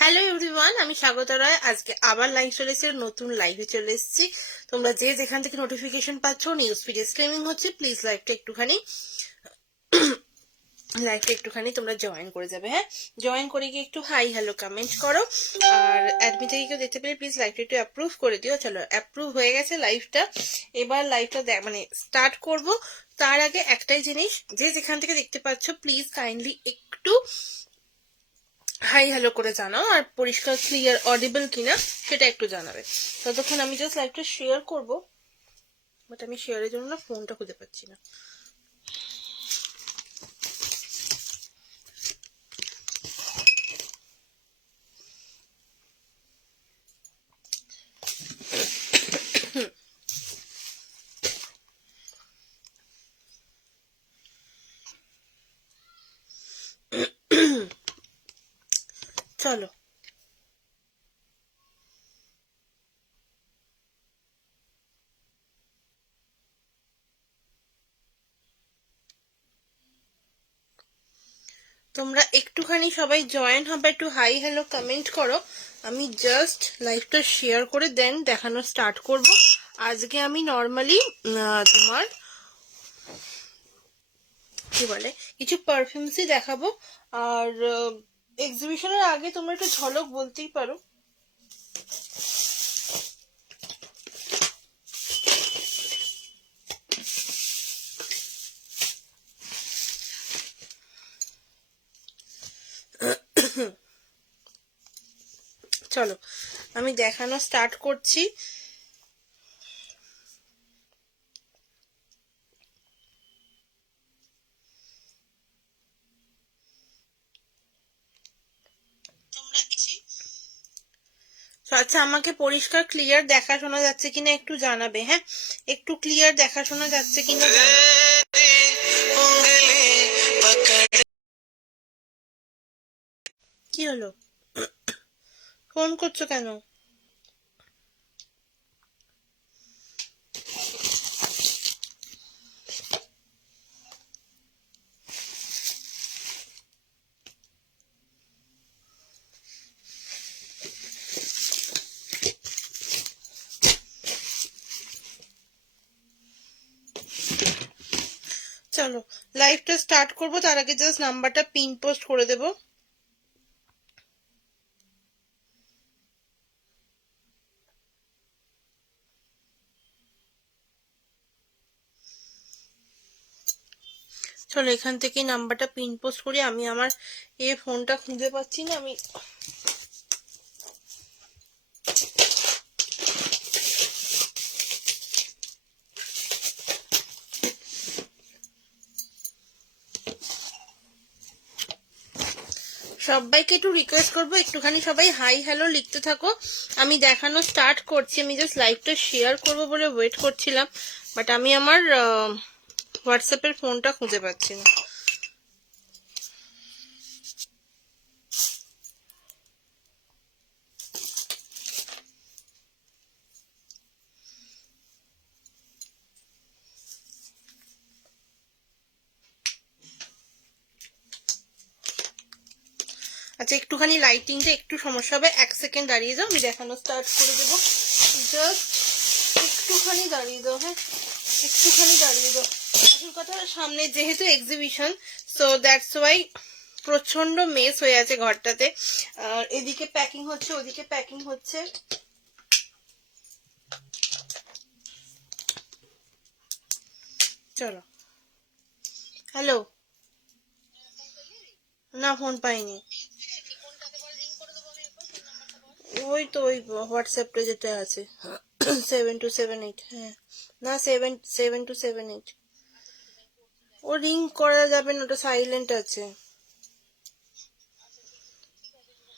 Hello everyone, আমি স্বাগত রায়। আজকে আবার লাইভ চলে এসেছি, নতুন লাইভে চলে এসেছি। তোমরা যে যেখান থেকে নোটিফিকেশন পাচ্ছ, নিউজ ফিডে স্ট্রিমিং হচ্ছে, প্লিজ লাইভটা একটুখানি তোমরা জয়েন করে যাবে। হ্যাঁ, জয়েন করে গিয়ে একটু হাই হ্যালো কমেন্ট করো। আর অ্যাডমি থেকে কেউ দেখতে পেলে প্লিজ লাইভটা একটু অ্যাপ্রুভ করে দিও। চলো, অ্যাপ্রুভ হয়ে গেছে লাইভটা। এবার লাইভটা মানে স্টার্ট করব। তার আগে একটাই জিনিস, যে যেখান থেকে দেখতে পাচ্ছ প্লিজ কাইন্ডলি একটু হাই হ্যালো করে জানাও, আর পরিষ্কার ক্লিয়ার অডিবল কিনা সেটা একটু জানাবে। ততক্ষণ আমি জাস্ট লাইভটা শেয়ার করব, বাট আমি শেয়ারের জন্য না ফোনটা খুঁজে পাচ্ছি না। চলো, তোমরা একটুখানি সবাই জয়েন হবে, একটু হাই হ্যালো কমেন্ট করো। আমি জাস্ট লাইভটা শেয়ার করে দেন দেখানো স্টার্ট করব। আজকে আমি নর্মালি তোমার কি বলে কিছু পারফিউমসই দেখাবো। আর এক্সিবিশনের আগে তোমরা একটু ঝলক বলতেই পারো। চলো, আমি দেখানো স্টার্ট করছি। আচ্ছা, আমাকে পরিষ্কার ক্লিয়ার দেখা শোনা যাচ্ছে কিনা একটু জানাবে। হ্যাঁ, একটু ক্লিয়ার দেখা শোনা যাচ্ছে কিনা কি হলো, ফোন করছো কেন? চলো, লাইভটা স্টার্ট করবো। তার আগে জাস্ট নাম্বারটা পিন পোস্ট করে দেবো। চলো, এখান থেকে নাম্বারটা পিন পোস্ট করি। আমি আমার ফোনটা খুঁজে পাচ্ছি না। আমি সবাইকে একটু রিকোয়েস্ট করবো, একটুখানি সবাই হাই হ্যালো লিখতে থাকো। আমি দেখানো স্টার্ট করছি। আমি জাস্ট লাইভটা শেয়ার করবো বলে ওয়েট করছিলাম, বাট আমি আমার হোয়াটসঅ্যাপের ফোনটা খুঁজে পাচ্ছি না। আচ্ছা, একটুখানি লাইটিংটা একটু সমস্যা হবে, 1 সেকেন্ড দাঁড়িয়ে যাও, আমি দেখানো স্টার্ট করে দেবো। জাস্ট একটুখানি দাঁড়িয়ে দাও। হ্যাঁ, একটুখানি দাঁড়িয়ে দাও। আসল কথা, সামনে যেহেতু এক্সিবিশন, সো দ্যাটস ওয়াই প্রচন্ড মেস হয়ে আছে ঘরটাতে। আর এদিকে প্যাকিং হচ্ছে, ওদিকে প্যাকিং হচ্ছে। চলো, হ্যালো। না, ফোন পাইনি। ওই তো ওই হোয়াটসঅ্যাপটা যেটা আছে 7278। হ্যাঁ, না 7278। ও রিং করা যাবে না, ওটা সাইলেন্ট আছে।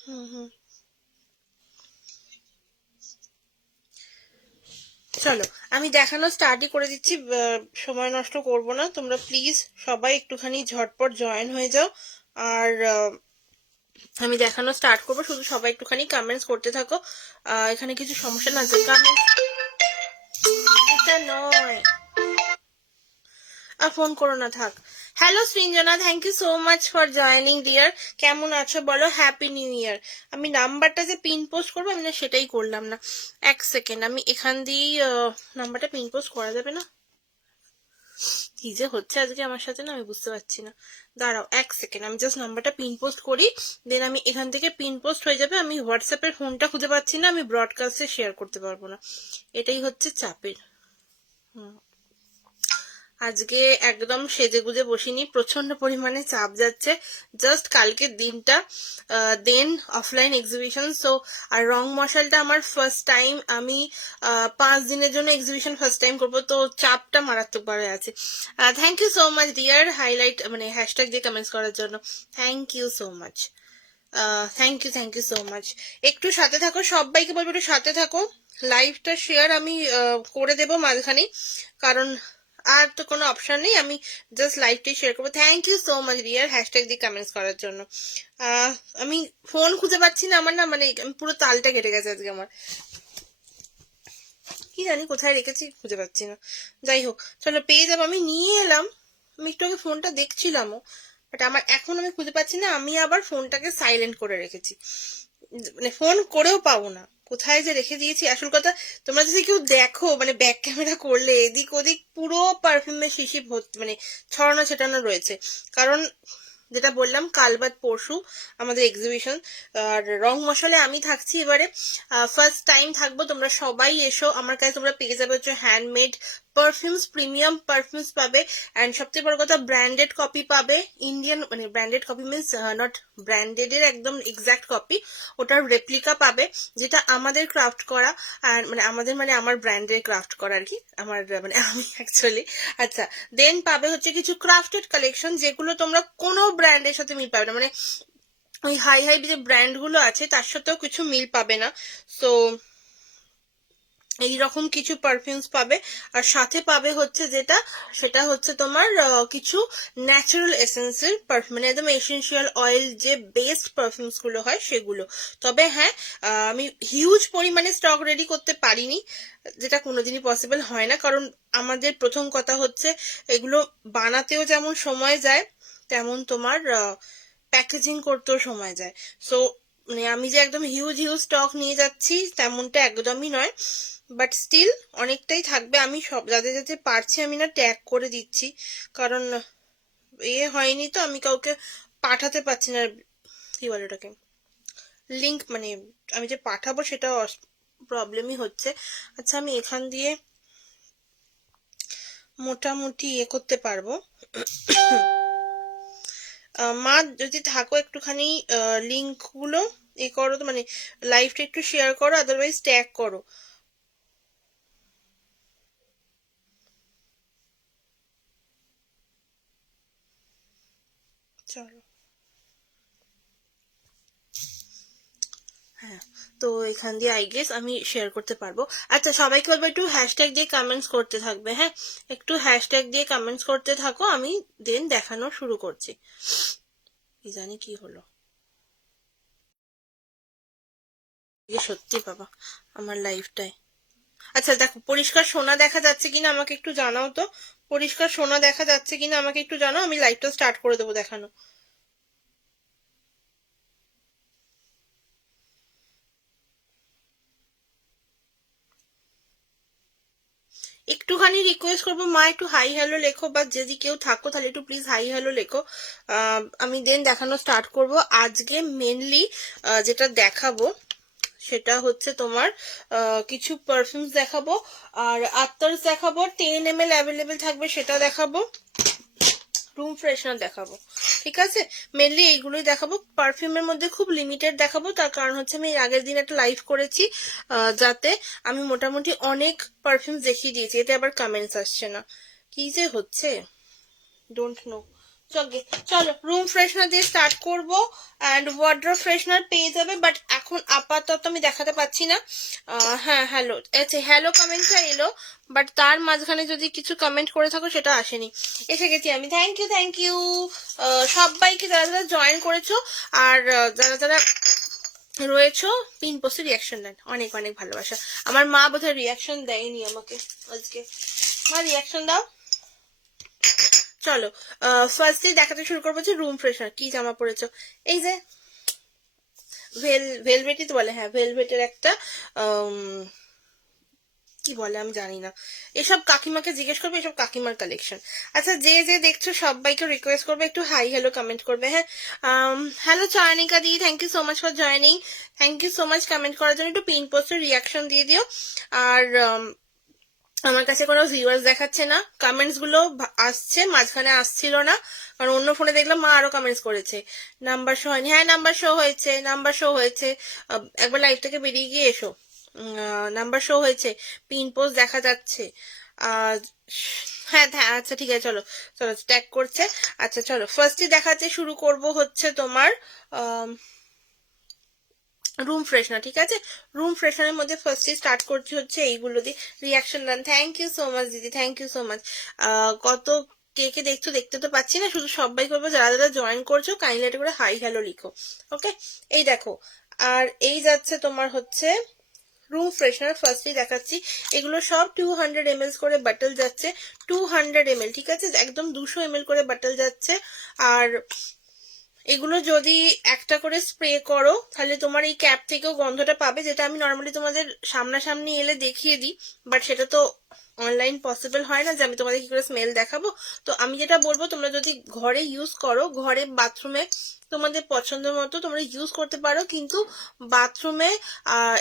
হুম হুম। চলো, আমি দেখানো স্টার্টই করে দিচ্ছি, সময় নষ্ট করব না। তোমরা প্লিজ সবাই একটুখানি ঝটপট জয়েন হয়ে যাও। আর আমি দেখানো স্টার্ট করবো, শুধু সবাই একটুখানি কমেন্টস করতে থাকো। এখানে কিছু সমস্যা না আছে, কমেন্টস এটা নয়। আর ফোন করো না, থাক। Hello Srinjana, thank you so much for joining dear. কেমন আছো বলো? Happy new year. আমি নাম্বারটা যে পিন পোস্ট করবো আমি না সেটাই করলাম না। এক সেকেন্ড, আমি এখান দিয়েই নাম্বারটা পিন পোস্ট করা যাবে না? কি যে হচ্ছে আজকে আমার সাথে না, আমি বুঝতে পারছি না। দাঁড়াও এক সেকেন্ড, আমি জাস্ট নাম্বারটা পিন পোস্ট করি, দেন আমি এখান থেকে পিন পোস্ট হয়ে যাবে। আমি হোয়াটসঅ্যাপের ফোনটা খুঁজে পাচ্ছি না, আমি ব্রডকাস্টে শেয়ার করতে পারবো না, এটাই হচ্ছে চাপের। আজকে একদম সেজে গুজে বসিনি, প্রচন্ড পরিমাণে চাপ যাচ্ছে। জাস্ট কালকের দিনটা, দেন অফলাইন এক্সিবিশন। সো আর রং মশালটা আমার ফার্স্ট টাইম, আমি 5 দিনের জন্য এক্সিবিশন ফার্স্ট টাইম করবো, তো চাপটা মারাত্মক বাড়ে আছে। Thank you so much dear, highlight মানে হ্যাশট্যাগ দিয়ে কমেন্টস করার জন্য thank you so much. Thank you so much. একটু সাথে থাকো, সবাইকে বলবো একটু সাথে থাকো। লাইভটা শেয়ার আমি করে দেবো মাঝখানে, কারণ আর তো কোনো অপশন নেই, আমি জাস্ট লাইভটাই শেয়ার করবো। Thank you so much dear, hashtag দিয়ে কমেন্টস করার জন্য। আমি ফোন খুঁজে পাচ্ছি না, আমার না মানে পুরো তালটা কেটে গেছে আজকে আমার, কি জানি কোথায় রেখেছি খুঁজে পাচ্ছি না। যাই হোক, চলো পেয়ে যাবো। আমি নিয়ে এলাম, আমি একটু আগে ফোনটা দেখছিলামও, বাট আমার এখন আমি খুঁজে পাচ্ছি না। আমি আবার ফোনটাকে সাইলেন্ট করে রেখেছি, মানে ফোন করেও পাবো না, কোথায় যে রেখে দিয়েছি। আসল কথা, তোমরা যদি কেউ দেখো মানে ব্যাক ক্যামেরা করলে এদিক ওদিক পুরো পারফিউমের শিশি মানে ছড়ানো ছেটানো রয়েছে। কারণ যেটা বললাম, কাল বাদ পরশু আমাদের এক্সিবিশন, আর রং মশালে আমি থাকছি এবারে, ফার্স্ট টাইম থাকবো। তোমরা সবাই এসো আমার কাছে, তোমরা পেয়ে যাবে হচ্ছে হ্যান্ডমেড পারফিউমস, প্রিমিয়াম পারফিউমস পাবে, অ্যান্ড সবচেয়ে বড় কথা ব্র্যান্ডেড কপি পাবে। ইন্ডিয়ান মানে branded copy means not branded এর একদম এক্সাক্ট কপি, ওটার রেপ্লিকা পাবে, যেটা আমাদের ক্রাফট করা। আর মানে আমাদের মানে আমার ব্র্যান্ডের ক্রাফট করা আর কি, আমার মানে আমি অ্যাকচুয়ালি। আচ্ছা, দেন পাবে হচ্ছে কিছু ক্রাফটেড কালেকশন, যেগুলো তোমরা কোনো ব্র্যান্ডের সাথে মিল পাবে না, মানে ওই হাই হাই যে ব্র্যান্ড গুলো আছে তার সাথেও কিছু মিল পাবে না। সো এইরকম কিছু পারফিউমস পাবে, আর সাথে পাবে হচ্ছে যেটা, সেটা হচ্ছে তোমার কিছু ন্যাচারাল এসেন্সের পারফিউম, মানে একদম এসেন্সিয়াল অয়েল যে বেস্ট পারফিউমস গুলো হয় সেগুলো। তবে হ্যাঁ, আমি হিউজ পরিমাণে স্টক রেডি করতে পারিনি, যেটা কোনোদিনই পসিবল হয় না, কারণ আমাদের প্রথম কথা হচ্ছে এগুলো বানাতেও যেমন সময় যায়, তেমন তোমার প্যাকেজিং করতেও সময় যায়। সো মানে আমি যে একদম হিউজ হিউজ স্টক নিয়ে যাচ্ছি তেমনটা একদমই নয়, বাট স্টিল অনেকটাই থাকবে। আমি সব যাদের যাদের পারছি আমি না ট্যাগ করে দিচ্ছি, কারণ হয়নি তো, আমি কাউকে পাঠাতে পারছি না, কি বলে ওটাকে, লিঙ্ক, মানে আমি যে পাঠাবো সেটা প্রবলেমই হচ্ছে। আচ্ছা, আমি এখান দিয়ে মোটামুটি করতে পারবো। মা যদি থাকো একটুখানি লিঙ্ক গুলো করো, তো মানে লাইভটা একটু শেয়ার করো, আদারওয়াইজ ট্যাগ করো। চলো, হ্যাঁ, তো এখান দিয়ে আই গেস আমি শেয়ার করতে পারবো। আচ্ছা, সবাইকে বলবো একটু হ্যাশট্যাগ দিয়ে কমেন্টস করতে থাকবে, হ্যাঁ একটু হ্যাশট্যাগ দিয়ে কমেন্টস করতে থাকো, আমি দেন দেখানো শুরু করছি। কি জানি কি হলো, সত্যি বাবা আমার লাইফটাই। আচ্ছা দেখো, পরিষ্কার সোনা দেখা যাচ্ছে কিনা আমাকে একটু জানাও তো, পরিষ্কার সোনা দেখা যাচ্ছে কিনা আমাকে একটু জানাও, আমি লাইভটা স্টার্ট করে দেবো দেখানো। একটুখানি রিকোয়েস্ট করবো মা, একটু হাই হ্যালো লেখো, বা যদি কেউ থাকো তাহলে একটু প্লিজ হাই হ্যালো লেখো, আমি দেন দেখানো স্টার্ট করব। আজকে মেনলি যেটা দেখাবো সেটা হচ্ছে তোমার কিছু পারফিউমস দেখাবো, আর আত্মার্স দেখাবো, 10 ml অ্যাভেলেবেল থাকবে সেটা দেখাবো, রুম ফ্রেশনার দেখাবো, ঠিক আছে? মেনলি এইগুলোই দেখাবো। পারফিউমের মধ্যে খুব লিমিটেড দেখাবো, তার কারণ হচ্ছে আমি আগের দিন একটা লাইভ করেছি, যাতে আমি মোটামুটি অনেক পারফিউম দেখিয়ে দিয়েছি, এতে আবার কমেন্টস আসছে না, কি যে হচ্ছে ডোন্ট নো। চলো রুম ফ্রেশনার দিয়ে স্টার্ট করবো, অ্যান্ড ওয়ার্ড্রপ ফ্রেশনার পেয়ে যাবে, বাট এখন আপাতত আমি দেখাতে পাচ্ছি না। হ্যাঁ হ্যালো, আচ্ছা হ্যালো কমেন্টটা এলো, বাট তার মাঝখানে যদি কিছু কমেন্ট করে থাকো সেটা আসেনি। এসে গেছি আমি, থ্যাংক ইউ সবাইকে যারা যারা জয়েন করেছো, আর যারা যারা রয়েছো পিন পোস্টে রিয়াকশন দেন, অনেক অনেক ভালোবাসা। আমার মা বোধহয় রিয়াকশন দেয়নি আমাকে আজকে, মা রিয়াকশন দাও। চলো ফার্স্টে দেখাতে শুরু করবো যে রুম ফ্রেশনার। কি জামা পরেছো? এই যে ভেলভেটই তো বলে, হ্যাঁ ভেলভেটের একটা কি বলে আমি জানি না, এসব কাকিমাকে জিজ্ঞেস করবে, এসব কাকিমার কালেকশন। আচ্ছা যে যে দেখছো সবাইকে রিকোয়েস্ট করবে একটু হাই হ্যালো কমেন্ট করবে, হ্যাঁ। হ্যালো চয়নিকা দি, thank you so much for joining, thank you so much comment করার জন্য। একটু পিন পোস্টের রিয়াকশন দিয়ে দিও। আর আমার কাছে কোনো ভিউয়ার্স দেখাচ্ছে না, কমেন্টস গুলো আসছে, মাঝখানে আসছিল না, কারণ অন্য ফোনে দেখলাম মা আরো কমেন্টস করেছে। নাম্বার শো হয়নি, হ্যাঁ নাম্বার শো হয়েছে, নাম্বার শো হয়েছে। একবার লাইভ থেকে বেরিয়ে গিয়ে এসো। নাম্বার শো হয়েছে, পিন পোস্ট দেখা যাচ্ছে। হ্যাঁ হ্যাঁ আচ্ছা ঠিক আছে, চলো চলো ট্যাগ করছে। আচ্ছা চলো ফার্স্টে দেখাতে শুরু করব হচ্ছে তোমার রুম ফ্রেশনার, ঠিক আছে। রুম ফ্রেশনারের মধ্যে ফার্স্টে স্টার্ট করছি হচ্ছে এইগুলো দিয়ে। Reaction done, thank you so much দিদি, থ্যাংক ইউ সো মাচ। কত কে কে দেখছো দেখতে তো পাচ্ছি না, শুধু সবাই করবো যারা যারা জয়েন করছো কাইন্ডলি একটা করে হাই হ্যালো লিখো, ওকে। এই দেখো, আর এই যাচ্ছে তোমার হচ্ছে রুম ফ্রেশনার। ফার্স্টলি দেখাচ্ছি, এগুলো সব 200 ml করে বাটল যাচ্ছে, 200 ml, ঠিক আছে, একদম 200 ml করে বাটল যাচ্ছে। আর এগুলো যদি একটা করে স্প্রে করো তাহলে তোমার এই ক্যাপ থেকেও গন্ধটা পাবে, যেটা আমি নর্মালি তোমাদের সামনাসামনি এলে দেখিয়ে দিই, বাট সেটা তো অনলাইন পসিবল হয় না যে আমি তোমাদের কি করে স্মেল দেখাবো। তো আমি যেটা বলবো, তোমরা যদি ঘরে ইউজ করো, ঘরে বাথরুমে তোমাদের পছন্দ মতো তোমরা ইউজ করতে পারো, কিন্তু বাথরুমে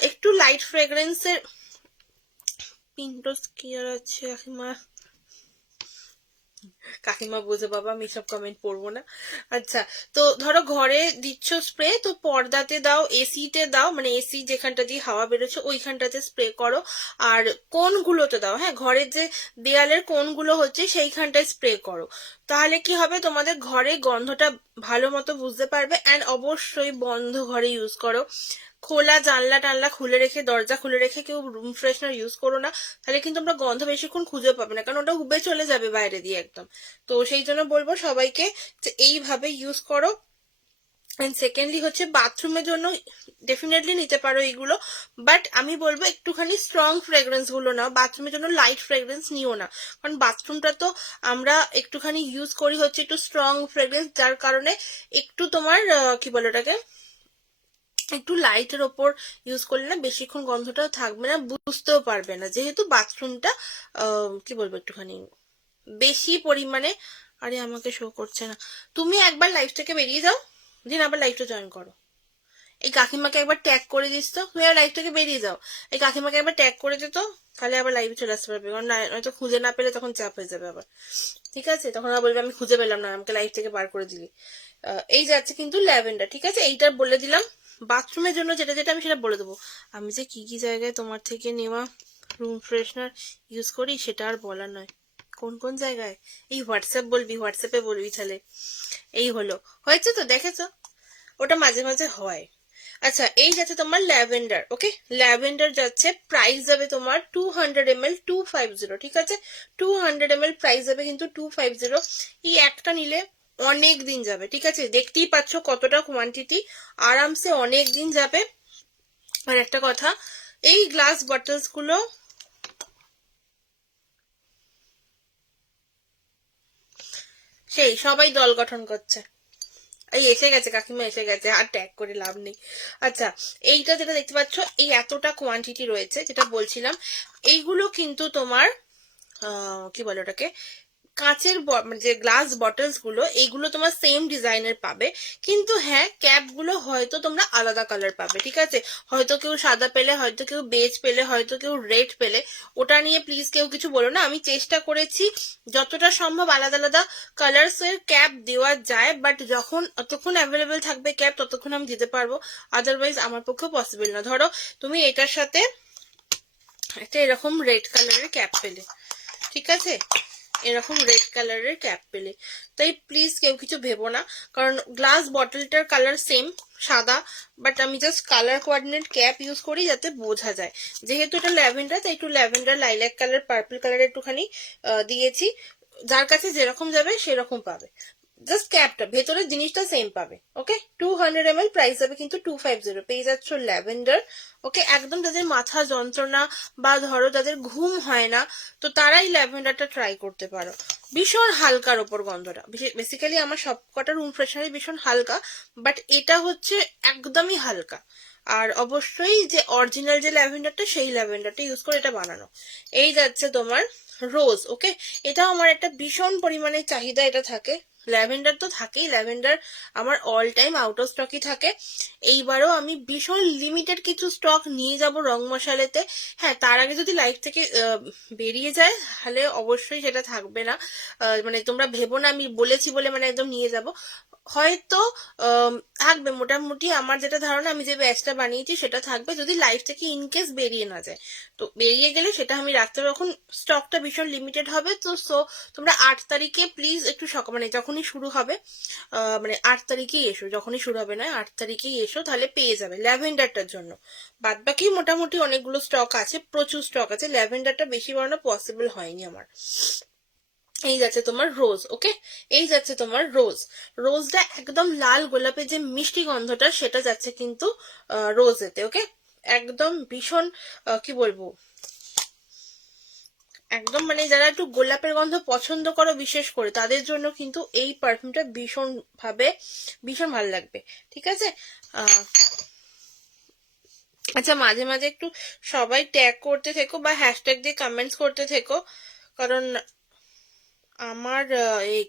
একটু লাইট ফ্রেগ্রেন্সের পিন্টোস কি আর আছে কাকিমা, কাকিমা বোঝে বাবা, আমি সব কমেন্ট পড়বো না। আচ্ছা, তো ধরো ঘরে দিচ্ছ স্প্রে, তো পর্দাতে দাও, এসিতে দাও, মানে এসি যেখানটা দিয়ে হাওয়া বেরোচ্ছে ওইখানটাতে স্প্রে করো। আর কোণগুলোতে দাও, হ্যাঁ ঘরের যে দেয়ালের কোণগুলো হচ্ছে সেইখানটায় স্প্রে করো। তাহলে কি হবে, তোমাদের ঘরে গন্ধটা ভালো মতো বুঝতে পারবে। অ্যান্ড অবশ্যই বন্ধ ঘরে ইউজ করো, খোলা জানলা টানলা খুলে রেখে, দরজা খুলে রেখে কেউ রুম ফ্রেশনার ইউজ করো না, তাহলে কিন্তু আমরা গন্ধ বেশিক্ষণ খুঁজে পাবে না, কারণ ওটা উবে চলে যাবে বাইরে দিয়ে একদম। তো সেই জন্য বলবো সবাইকে যে এইভাবে ইউজ করো। এন্ড সেকেন্ডলি হচ্ছে বাথরুমের জন্য ডেফিনেটলি নিতে পারো এইগুলো, বাট আমি বলবো একটুখানি স্ট্রং ফ্রেগ্রেন্স গুলো নাও, বাথরুমের জন্য লাইট ফ্রেগ্রেন্স নিও না, কারণ বাথরুমটা তো আমরা একটুখানি ইউজ করি হচ্ছে একটু স্ট্রং ফ্রেগ্রেন্স, যার কারণে একটু তোমার কি বলে ওটাকে, একটু লাইটের ওপর ইউজ করলে না বেশিক্ষণ গন্ধটাও থাকবে না, বুঝতেও পারবে না, যেহেতু বাথরুমটা কি বলবো একটুখানি বেশি পরিমাণে। আরে আমাকে শো করছে না, তুমি একবার লাইভ থেকে বেরিয়ে যাও, দিন আবার লাইভটা জয়েন করো। এই কাকিমাকে একবার ট্যাগ করে দিস তো, তুমি আর লাইভ থেকে বেরিয়ে যাও, এই কাকিমাকে একবার ট্যাগ করে দিত, তাহলে আবার লাইভে চলে আসতে পারবে, কারণ নয়তো খুঁজে না পেলে তখন চাপ হয়ে যাবে আবার, ঠিক আছে, তখন আবার বলবে আমি খুঁজে পেলাম না, আমাকে লাইভ থেকে বার করে দিলি। এই যাচ্ছে কিন্তু ল্যাভেন্ডার, ঠিক আছে, এইটা বলে দিলাম। বাথরুমের জন্য যেটা যেটা আমি সেটা বলে দেবো। আমি যে কি কি জায়গায় তোমার থেকে নেওয়া রুম ফ্রেশনার ইউজ করি সেটা আর বলা নয়, কোন কোন জায়গায়, এই হোয়াটসঅ্যাপ বলবি, হোয়াটসঅ্যাপে বলবি তাহলে। এই হলো, হয়েছে তো, দেখেছো, ওটা মাঝে মাঝে হয়। আচ্ছা এই যাচ্ছে তোমার ল্যাভেন্ডার, ওকে, ল্যাভেন্ডার যাচ্ছে, প্রাইস যাবে তোমার 200 ml 250, ঠিক আছে, 200 ml প্রাইস যাবে কিন্তু 250। এই একটা নিলে অনেক দিন যাবে, ঠিক আছে, দেখতেই পাচ্ছ কতটা কোয়ান্টিটি, আরামসে অনেক দিন যাবে। আর একটা কথা, এই গ্লাস বটলস গুলো সেই সবাই দল গঠন করছে, এই এসে গেছে কাকিমা, এসে গেছে, আর ট্যাগ করে লাভ নেই। আচ্ছা এইটা যেটা দেখতে পাচ্ছ, এই এতটা কোয়ান্টিটি রয়েছে যেটা বলছিলাম, এইগুলো কিন্তু তোমার কি বলে ওটাকে, কাঁচের যে গ্লাস বটলস গুলো, এইগুলো তোমার সেম ডিজাইনের পাবে, কিন্তু হ্যাঁ ক্যাপ গুলো হয়তো তোমরা আলাদা কালার পাবে, ঠিক আছে, হয়তো কেউ সাদা পেলে, হয়তো কেউ বেজ পেলে, হয়তো কেউ রেড পেলে, ওটা নিয়ে প্লিজ কেউ কিছু বলো না। আমি চেষ্টা করেছি যতটা সম্ভব আলাদা আলাদা কালার্স এর ক্যাপ দেওয়া যায়, বাট যখন অতক্ষণ অ্যাভেলেবেল থাকবে ক্যাপ ততক্ষণ আমি দিতে পারবো, আদারওয়াইজ আমার পক্ষে পসিবল না। ধরো তুমি এটার সাথে একটা এরকম রেড কালারের ক্যাপ পেলে, ঠিক আছে, এরকম রেড কালারের ক্যাপ পেলে, তাই প্লিজ কেউ কিছু ভেবো না, কারণ গ্লাস বটলটার কালার সেম সাদা, বাট আমি just colour coordinate cap use করি যাতে বোঝা যায়, যেহেতু এটা ল্যাভেন্ডার তাই একটু lavender, lilac colour, purple colour একটুখানি দিয়েছি, যার কাছে যেরকম যাবে সেরকম পাবে। জাস্ট ক্যাপটা, ভেতরের জিনিসটা সেম পাবে। ওকে, 200 ml, প্রাইস হবে কিন্তু 250। পেয়ে যাচ্ছ ল্যাভেন্ডার। ওকে, একদম যাদের মাথা যন্ত্রণা বা ধরো যাদের ঘুম হয় না, তো তারাই ল্যাভেন্ডারটা ট্রাই করতে পারো। ভীষণ হালকার ওপর গন্ধটা, বেসিক্যালি আমার সব কটা রুম ফ্রেশনারই ভীষণ হালকা, বাট এটা হচ্ছে একদমই হালকা। আর অবশ্যই যে অরিজিনাল যে ল্যাভেন্ডারটা, সেই ল্যাভেন্ডারটা ইউজ করে এটা বানানো। এই যাচ্ছে তোমার রোজ। ওকে, এটা আমার একটা ভীষণ পরিমাণে চাহিদা এটা থাকে। ল্যাভেন্ডার তো থাকেই, ল্যাভেন্ডার আমার অল টাইম আউট অফ স্টকই থাকে। এইবারও আমি ভীষণ লিমিটেড কিছু স্টক নিয়ে যাব রং মশালেতে। হ্যাঁ, তার আগে যদি লাইফ থেকে বেরিয়ে যায় তাহলে অবশ্যই সেটা থাকবে না। মানে তোমরা ভেবো না আমি বলেছি বলে মানে একদম নিয়ে যাব। হয়তো থাকবে মোটামুটি, আমার যেটা ধারণা আমি যে ব্যাচটা বানিয়েছি সেটা থাকবে, যদি লাইফ থেকে ইনকেস বেরিয়ে না যায়। তো বেরিয়ে গেলে সেটা আমি রাখতে পারবো। এখন স্টকটা ভীষণ লিমিটেড হবে, তো সো তোমরা 8 তারিখে প্লিজ একটু মানে যখনই শুরু হবে, মানে 8 তারিখেই এসো, যখনই শুরু হবে না 8 তারিখেই এসো, তাহলে পেয়ে যাবে ল্যাভেন্ডারটার জন্য। বাদ বাকি মোটামুটি অনেকগুলো স্টক আছে, প্রচুর স্টক আছে। ল্যাভেন্ডারটা বেশি বানানো পসিবল হয়নি আমার। এই যাচ্ছে তোমার রোজ। ওকে, এই যাচ্ছে তোমার রোজ। রোজটা একদম লাল গোলাপের যে মিষ্টি গন্ধটা সেটা যাচ্ছে কিন্তু রোজেতে। ওকে, একদম ভীষণ কি বলবো, একদম মানে যারা একটু গোলাপের গন্ধ পছন্দ করো বিশেষ করে, তাদের জন্য কিন্তু এই পারফিউমটা ভীষণ ভালো লাগবে। ঠিক আছে। আচ্ছা, মাঝে মাঝে একটু সবাই ট্যাগ করতে থেকো বা হ্যাশট্যাগ দিয়ে কমেন্টস করতে থেকো, কারণ আমার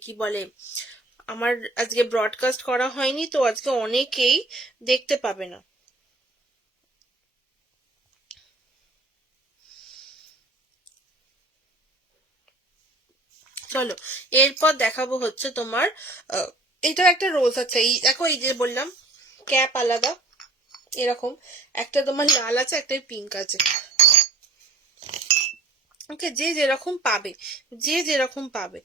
কি বলে, আমার আজকে ব্রডকাস্ট করা হয়নি, তো আজকে অনেকেই দেখতে পাবে না। চলো, এরপর দেখাবো হচ্ছে তোমার এটা একটা রোজ আছে। এই দেখো, এই যে বললাম ক্যাপ আলাদা, এরকম একটা তোমার লাল আছে, একটা পিঙ্ক আছে। ওকে, যে যেরকম পাবে, যে যেরকম পাবে।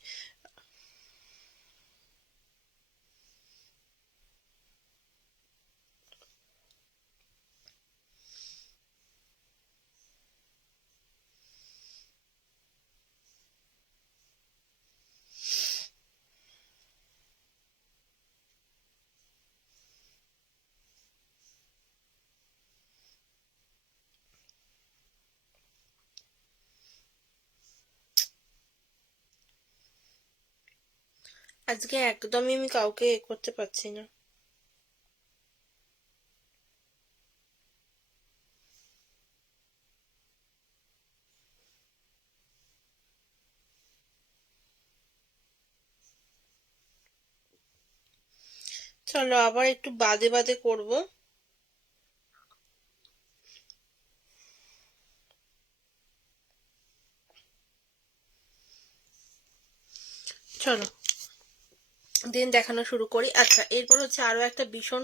আজকে একদমই আমি কাউকে করতে পারছি না। চলো আবার একটু বাদে বাদে করব। চলো দেন দেখানো শুরু করি। আচ্ছা, এরপর হচ্ছে আরো একটা ভীষণ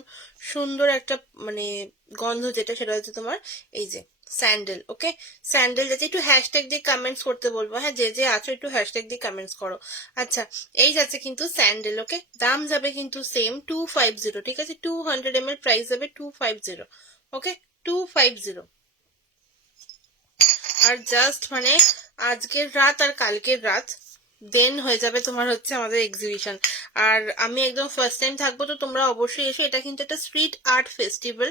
সুন্দর একটা মানে গন্ধ, যেটা সেটা হচ্ছে তোমার এই যে স্যান্ডেল। ওকে, স্যান্ডেল যাচ্ছে, একটু হ্যাশট্যাগ দিয়ে কমেন্টস করতে বলবো। হ্যাঁ, যে যে আছো একটু হ্যাশট্যাগ দিয়ে কমেন্টস করো। আচ্ছা, এই যাচ্ছে কিন্তু স্যান্ডেল। ওকে, দাম যাবে কিন্তু সেম 250। ঠিক আছে, 200 ml, প্রাইস যাবে 250। ওকে, 250। আর জাস্ট মানে আজকের রাত আর কালকের রাত দেন হয়ে যাবে তোমার হচ্ছে আমাদের এক্সিবিশন। আর আমি একদম ফার্স্ট টাইম থাকবো, তো তোমরা অবশ্যই এসো। এটা কিন্তু একটা স্ট্রিট আর্ট ফেস্টিভ্যাল।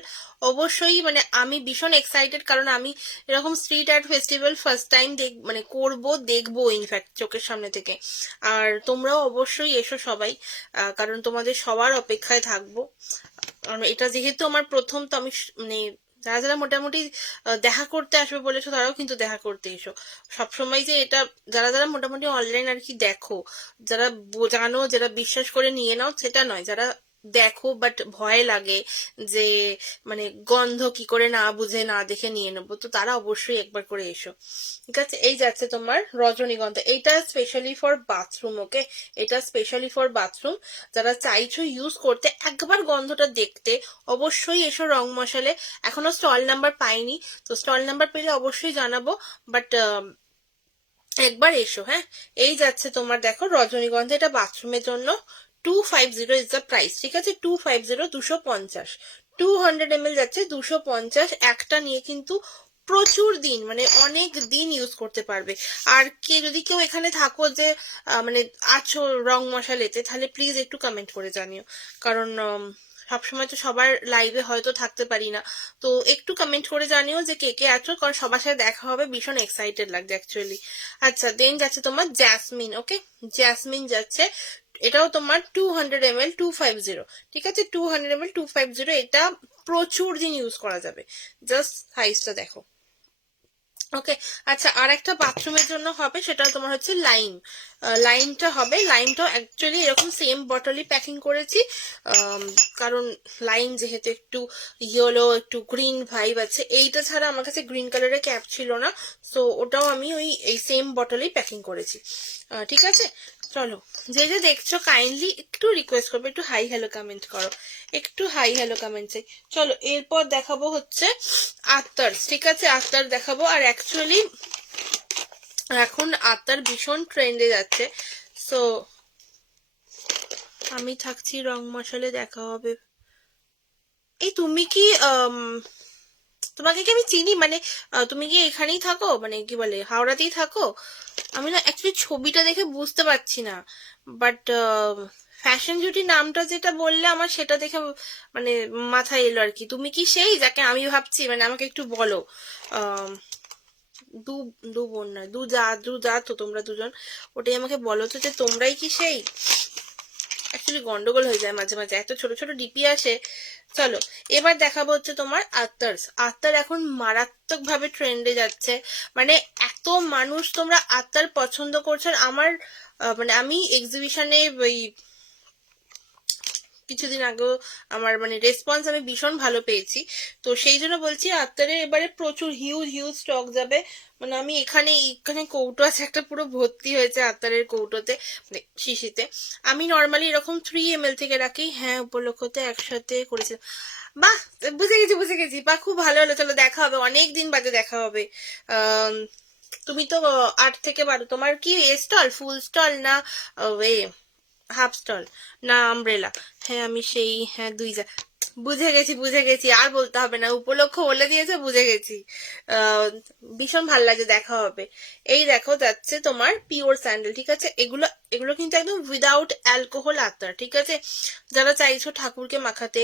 অবশ্যই মানে আমি ভীষণ এক্সাইটেড, কারণ আমি এরকম street art festival first time মানে করবো, দেখবো ইনফ্যাক্ট চোখের সামনে থেকে। আর তোমরাও অবশ্যই এসো সবাই, কারণ তোমাদের সবার অপেক্ষায় থাকবো। এটা যেহেতু আমার প্রথম, তো আমি মানে যারা যারা মোটামুটি দেখা করতে আসবে বলেছো, তারাও কিন্তু দেখা করতে এসো সবসময়। যে এটা যারা যারা মোটামুটি অনলাইন আর কি দেখো, যারা জানো, যারা বিশ্বাস করে নিয়ে নাও সেটা নয়, যারা দেখো বাট ভয় লাগে যে মানে গন্ধ কি করে না বুঝে না দেখে নিয়ে নেবো, তো তারা অবশ্যই একবার করে এসো। ঠিক আছে, এই যাচ্ছে তোমার রজনীগন্ধা। এইটা স্পেশালি ফর বাথরুম। ওকে, এটা স্পেশালি ফর বাথরুম। যারা চাইছো ইউজ করতে, একবার গন্ধটা দেখতে, অবশ্যই এসো রং মশালে। এখনো স্টল নাম্বার পাইনি, তো স্টল নাম্বার পেলে অবশ্যই জানাবো, বাট একবার এসো। হ্যাঁ, এই যাচ্ছে তোমার দেখো রজনীগন্ধা, এটা বাথরুমের জন্য 250 ইজ দ্য প্রাইস। ঠিক আছে, 250, 250। 200 ml যাচ্ছে 250। একটা নিয়ে কিন্তু প্রচুর দিন, মানে অনেক দিন ইউজ করতে পারবে। আর যদি কেউ এখানে থাকো যে মানে আছো রং মশালেতে, তাহলে প্লিজ একটু কমেন্ট করে জানিও, কারণ সবসময় তো সবার লাইভে হয়তো থাকতে পারি না, তো একটু কমেন্ট করে জানিও যে কে কে আছো, কারণ সবার সাথে দেখা হবে, ভীষণ এক্সাইটেড লাগছে অ্যাকচুয়ালি। আচ্ছা, দেন যাচ্ছে তোমার জ্যাসমিন। ওকে, জ্যাসমিন যাচ্ছে, এটাও তোমার 200 ml 250, ঠিক আছে, 200 ml 250, এটা প্রচুর দিন ইউজ করা যাবে। জাস্ট সাইজটা দেখো। ওকে, আচ্ছা, আর একটা বাথরুমের জন্য হবে, সেটা তোমার হচ্ছে লাইম। লাইমটা হবে, লাইমটা অ্যাকচুয়ালি এরকম সেম বটলই প্যাকিং করেছি, কারণ লাইম যেহেতু একটু ইয়েলো একটু গ্রিন ভাইব আছে, এইটা ছাড়া আমার কাছে গ্রিন কালারের ক্যাপ ছিল না, সো ওটাও আমি এই সেম বটলেই প্যাকিং করেছি। ঠিক আছে, চলো, যে যে দেখছো কাইন্ডলি একটু রিকোয়েস্ট করবে, একটু হাই হ্যালো কমেন্ট করো, একটু হাই হ্যালো কমেন্ট চাই। চলো, এরপর দেখাবো হচ্ছে আত্মার, ঠিক আছে, আত্মার দেখাবো। আর অ্যাকচুয়ালি এখন আত্মার ভীষণ ট্রেন্ডে যাচ্ছে, সো আমি থাকছি রং মশালে, দেখা হবে। এই তুমি কি তোমাকে কি আমি চিনি, মানে তুমি কি এখানেই থাকো, মানে কি বলে হাওড়াতেই থাকো? আমি না অ্যাকচুয়ালি ছবিটা দেখে বুঝতে পারছি না, বাট ফ্যাশন বিউটি নামটা যেটা বললে আমার, সেটা দেখে মানে মাথায় এলো আর কি। তুমি কি সেই যাকে আমি ভাবছি? মানে আমাকে একটু বলো। দু দু বোন না, দু যা তো তোমরা দুজন, ওটাই আমাকে বলো তো যে তোমরাই কি সেই। অ্যাকচুয়ালি গন্ডগোল হয়ে যায় মাঝে মাঝে, এত ছোট ছোট ডিপি আসে। চলো, এবার দেখাবো হচ্ছে তোমার আত্মার্স। আত্মার এখন মারাত্মক ভাবে ট্রেন্ডে যাচ্ছে, মানে এত মানুষ তোমরা আত্মার পছন্দ করছো। আমার মানে আমি এক্সিবিশনে ওই কিছুদিন আগেও আমার মানে রেসপন্স আমি ভীষণ ভালো পেয়েছি, তো সেই জন্য বলছি আত্মারের এবারে প্রচুর হিউজ হিউজ স্টক যাবে। মানে আমি এখানে কৌটো আছে একটা, পুরো ভর্তি হয়েছে আত্মারের কৌটোতে, মানে শিশিতে। আমি নর্মালি এরকম 3 ml থেকে রাখি। হ্যাঁ, উপলক্ষতে একসাথে করেছি। বাহ, বুঝে গেছি, বাহ, খুব ভালো হলো। চলো, দেখা হবে, অনেক দিন বাদে দেখা হবে। তুমি তো 8 থেকে 12, তোমার কি স্টল, ফুল স্টল না এ হাফ স্টল না আমব্রেলা? হ্যাঁ, আমি সেই, হ্যাঁ, বুঝে গেছি, আর বলতে হবে না, উপলক্ষ বলে দিয়েছে, বুঝে গেছি। ভীষণ ভাল লাগে, দেখা হবে। এই দেখো যাচ্ছে তোমার পিওর স্যান্ডেল, ঠিক আছে, এগুলো এগুলো কিন্তু একদম উইদাউট অ্যালকোহল আতর, ঠিক আছে। যারা চাইছো ঠাকুরকে মাখাতে,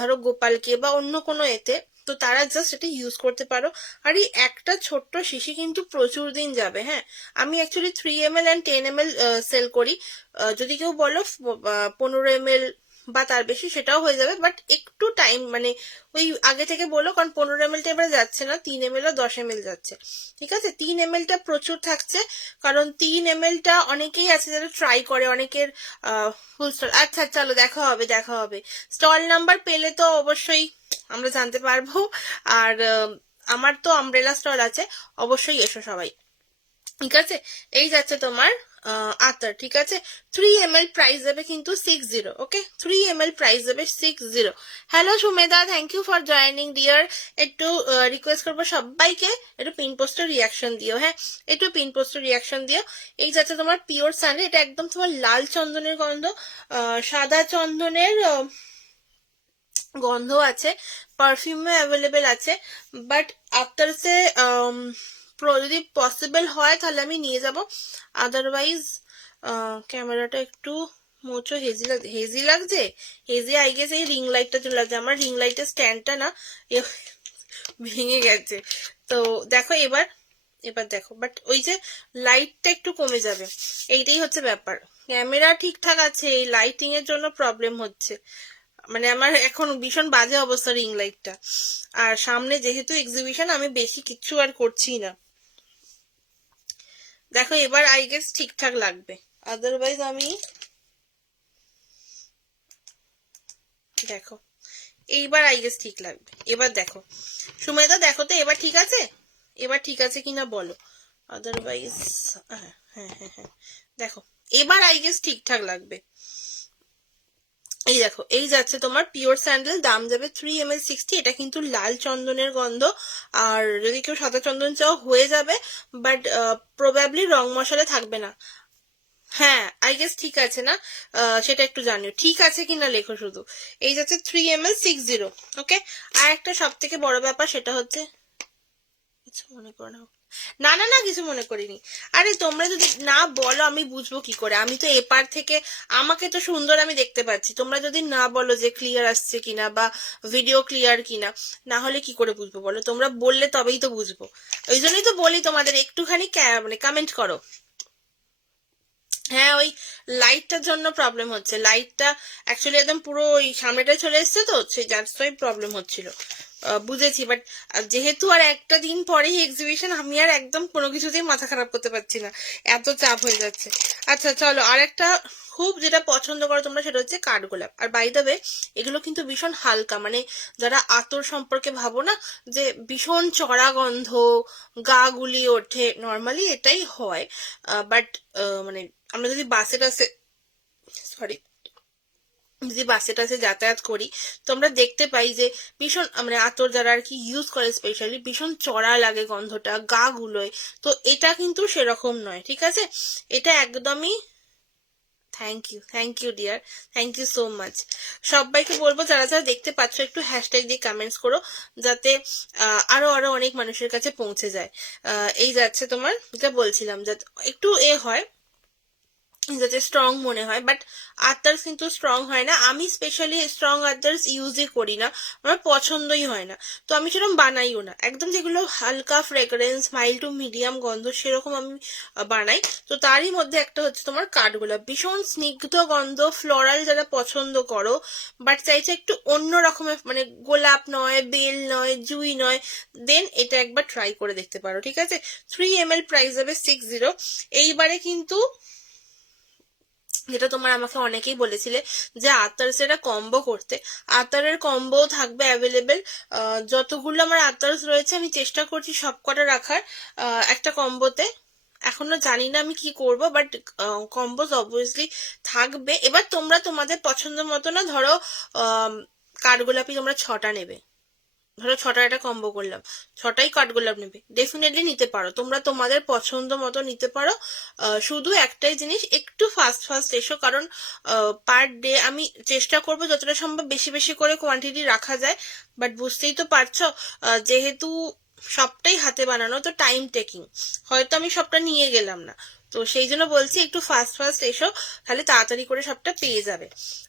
ধরো গোপালকে বা অন্য কোনো এতে, তো তারা জাস্ট এটা ইউজ করতে পারো। আর এই একটা ছোট্ট শিশি কিন্তু প্রচুর দিন যাবে। হ্যাঁ, আমি actually 3 ml and 10 ml sell করি। যদি কেউ বলো 15 ml বা তার বেশি, সেটাও হয়ে যাবে, বাট একটু টাইম, মানে ওই আগে থেকে বলো, কারণ 15 ml এবারে যাচ্ছে না, 3 ml ও 10 ml যাচ্ছে, ঠিক আছে। 3 ml প্রচুর থাকছে, কারণ 3 ml অনেকেই আছে যারা ট্রাই করে, অনেকের ফুল স্টল। আচ্ছা, চলো, দেখা হবে। স্টল নাম্বার পেলে তো অবশ্যই আমরা জানতে পারবো। আর আমার তো আমব্রেলা স্টল আছে, অবশ্যই এসো সবাই, ঠিক আছে। এই যাচ্ছে তোমার আতর, ঠিক আছে। 3 ml প্রাইস যাবে কিন্তু 60। ওকে, 3 ml প্রাইস যাবে 60। Hello Sumeda, thank you for joining dear. একটু রিকোয়েস্ট করবো সবাইকে, একটু পিন পোস্টের রিয়াকশন দিও। হ্যাঁ, একটু পিন পোস্টের রিয়াকশন দিও। এই যাচ্ছে তোমার পিওর স্যান্ডেল, এটা একদম তোমার লাল চন্দনের গন্ধ, সাদা চন্দনের গন্ধ আছে, পারফিউমে অ্যাভেলেবেল আছে, বাট আফটারসে যদি পসিবল হয় তাহলে আমি নিয়ে যাব, আদারওয়াইজ ক্যামেরাটা একটু মোচো হেজি লাগছে। হেজি আই গেছে, এই রিং লাইটটা চলে লাগছে, আমার রিং লাইটের স্ট্যান্ডটা না ভেঙে গেছে। তো দেখো এবার দেখো, বাট ওই যে লাইটটা একটু কমে যাবে, এইটাই হচ্ছে ব্যাপার। ক্যামেরা ঠিকঠাক আছে, এই লাইটিং এর জন্য প্রবলেম হচ্ছে, মানে আমার এখন ভীষণ বাজে অবস্থা রিং লাইটটা। আর সামনে যেহেতু এক্সিবিশন, আমি বেশি কিচ্ছু আর করছি না। দেখো এবার আই গেস ঠিকঠাক লাগবে, আদারওয়াইজ আমি দেখো এইবার আই গেস ঠিক লাগবে। এবার দেখো সুমেদা, দেখো তো এবার ঠিক আছে, এবার ঠিক আছে কিনা বলো, আদারওয়াইজ হ্যাঁ হ্যাঁ হ্যাঁ হ্যাঁ, দেখো এবার আই গেস ঠিকঠাক লাগবে। এই দেখো, এই যাচ্ছে তোমার পিওর স্যান্ডেল, দাম যাবে 3 ml 60। এটা কিন্তু লাল চন্দনের গন্ধ, আর যদি কেউ সাদা চন্দন চাও হয়ে যাবে, বাট প্রবাবলি রং মশলা থাকবে না। হ্যাঁ, আই গেস ঠিক আছে না, সেটা একটু জানিও, ঠিক আছে কিনা লেখো শুধু। এই যাচ্ছে 3 ml 60। ওকে, আর একটা সব থেকে বড় ব্যাপার, সেটা হচ্ছে কিছু মনে করো না। না না না, কিছু মনে করিনি। আরে তোমরা যদি না বলো আমি বুঝবো কি করে? আমি তো এপার থেকে, আমাকে তো সুন্দর আমি দেখতে পাচ্ছি, তোমরা যদি না বলো যে ক্লিয়ার আসছে কিনা বা ভিডিও ক্লিয়ার কিনা, না হলে কি করে বুঝবো বলো? তোমরা বললে তবেই তো বুঝবো। ওই জন্যই তো বলি তোমাদের একটুখানি মানে কমেন্ট করো। হ্যাঁ, ওই লাইটটার জন্য প্রবলেম হচ্ছে। লাইটটা অ্যাকচুয়ালি একদম পুরো ওই সামনেটায় চলে এসছে, তো সেই যার প্রবলেম হচ্ছিল। বুঝেছি, বাট যেহেতু আর একটা দিন পরেই এক্সিবিশন, আমি আর একদম কোনো কিছুতেই মাথা খারাপ করতে পারছি না, এত চাপ হয়ে যাচ্ছে। আচ্ছা চলো, আর একটা খুব যেটা পছন্দ করো তোমরা সেটা হচ্ছে কাঠগোলাপ। আর বাই দ্য ওয়ে, এগুলো কিন্তু ভীষণ হালকা, মানে যারা আতর সম্পর্কে ভাবো না যে ভীষণ চড়া গন্ধ, গা গুলিয়ে ওঠে, নর্মালি এটাই হয়। বাট মানে আমরা যদি বাসে টাসে, সরি, যদি বাসে টাসে যাতায়াত করি, তো আমরা দেখতে পাই যে ভীষণ মানে আতর যারা আর কি ইউজ করে স্পেশালি, ভীষণ চড়া লাগে গন্ধটা, গা গুলোয়। তো এটা কিন্তু সেরকম নয়, ঠিক আছে? এটা একদমই, thank you dear, thank you so much. সবাইকে বলবো যারা যারা দেখতে পাচ্ছ একটু হ্যাশট্যাগ দিয়ে কমেন্টস করো, যাতে আরো আরো অনেক মানুষের কাছে পৌঁছে যায়। এই যাচ্ছে তোমার, যেটা বলছিলাম, যাতে একটু হয়, যাতে স্ট্রং মনে হয়, বাট আদার্স কিন্তু স্ট্রং হয় না। আমি স্পেশালি স্ট্রং আদার্স ইউজই করি না, আমার পছন্দই হয় না। তো আমি সেরকম বানাইও না, একদম যেগুলো হালকা ফ্রেগ্রেন্স, মাইল্ড টু মিডিয়াম গন্ধ, সেরকম আমি বানাই। তো তারই মধ্যে একটা হচ্ছে তোমার কাঠগোলাপ, ভীষণ স্নিগ্ধ গন্ধ, ফ্লোরাল যারা পছন্দ করো, বাট চাইছে একটু অন্য রকমের, মানে গোলাপ নয়, বেল নয়, জুই নয়, দেন এটা একবার ট্রাই করে দেখতে পারো, ঠিক আছে? 3 ml প্রাইস হবে 60। এইবারে কিন্তু যেটা তোমার আমাকে অনেকেই বলেছিলে যে আতার্স এটা কম্বো করতে, আতারের কম্বো থাকবে অ্যাভেলেবেল। যতগুলো আমার আতার্স রয়েছে আমি চেষ্টা করছি সবকটা রাখার একটা কম্বোতে। এখনো জানি না আমি কি করব, বাট কম্বোজ অবভিয়াসলি থাকবে। এবার তোমরা তোমাদের পছন্দ মতো, না ধরো কাঠগোলাপি তোমরা 6টা নেবে, ধরো 6টা একটা কম্বো করলাম, 6টাই কাঠগোলাপ নেবে, ডেফিনেটলি নিতে পারো, তোমরা তোমাদের পছন্দ মতো নিতে পারো। শুধু একটাই জিনিস, একটু ফাস্ট ফাস্ট এসো, কারণ পার ডে আমি চেষ্টা করবো যতটা সম্ভব বেশি বেশি করে কোয়ান্টিটি রাখা যায়, বাট বুঝতেই তো পারছো যেহেতু সবটাই হাতে বানানো, তো টাইম টেকিং, হয়তো আমি সবটা নিয়ে গেলাম না। তো সেই জন্য বলছি একটু ফাস্ট ফাস্ট এসো, তাহলে তাড়াতাড়ি করে সবটা পেয়ে যাবে।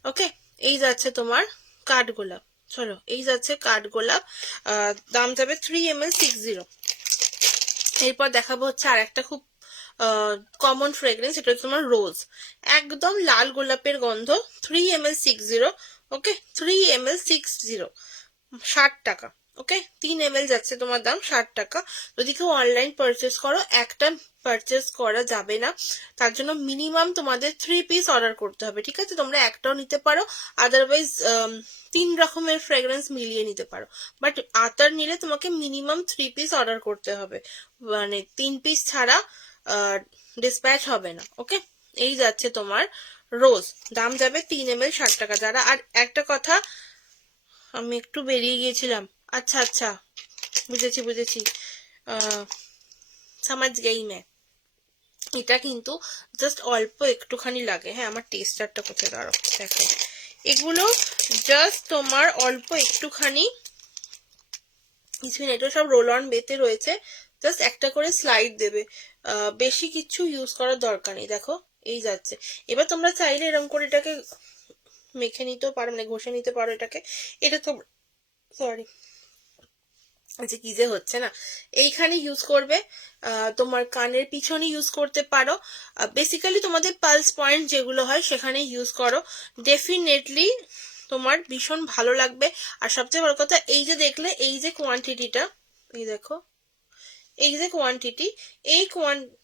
ওকে, এই যাচ্ছে তোমার কাঠগোলাপ। চলো, এই যাচ্ছে কাঠগোলাপ, দাম যাবে 3 ml 60। এরপর দেখাবো হচ্ছে আর একটা খুব কমন ফ্রেগ্রেন্স, এটা হচ্ছে তোমার রোজ, একদম লাল গোলাপের গন্ধ, 3 ml 60। ওকে, 3 ml 60, 60 টাকা। ওকে, 3 ml যাচ্ছে তোমার দাম 60 টাকা। যদি কেউ অনলাইন পারচেস করো, একটা পারচেস করা যাবে না, তার জন্য মিনিমাম তোমাদের 3 পিস অর্ডার করতে হবে, ঠিক আছে? তোমরা একটাও নিতে পারো, আদারওয়াইজ 3 রকমের ফ্রেগ্রেন্স মিলিয়ে নিতে পারো, বাট আতর নিলে তোমাকে মিনিমাম 3 পিস অর্ডার করতে হবে, মানে 3 পিস ছাড়া ডিসপ্যাচ হবে না। ওকে, এই যাচ্ছে তোমার রোজ, দাম যাবে 3 ml 60 টাকা। যারা, আর একটা কথা, আমি একটু বেরিয়ে গিয়েছিলাম, আচ্ছা আচ্ছা, বুঝেছি বুঝেছি, সমাজ গেই मैं, এটা কিন্তু জাস্ট অল্প একটুখানি লাগে। হ্যাঁ, আমার টেস্টারটা কোথায়, দাঁড়াও দেখো, এগুলো জাস্ট তোমার অল্প একটুখানি, এটা সব রোল অন বেতে রয়েছে, জাস্ট একটা করে স্লাইড দেবে, বেশি কিছু ইউজ করার দরকার নেই। দেখো, এই যাচ্ছে। এবার তোমরা চাইলে এরকম করে এটাকে মেখে নিতেও পারো, মানে ঘষে নিতে পারো এটাকে। এটা তো, সরি, যে কি যে হচ্ছে না, এইখানে ইউজ করবে, তোমার কানের পিছনে ইউজ করতে পারো, বেসিক্যালি তোমাদের পালস পয়েন্ট যেগুলো হয় সেখানে ইউজ করো, ডেফিনেটলি তোমার ভীষণ ভালো লাগবে। আর সবচেয়ে বড় কথা, এই যে দেখলে, এই যে কোয়ান্টিটিটা, এই দেখো, এই যে কোয়ান্টিটি, এই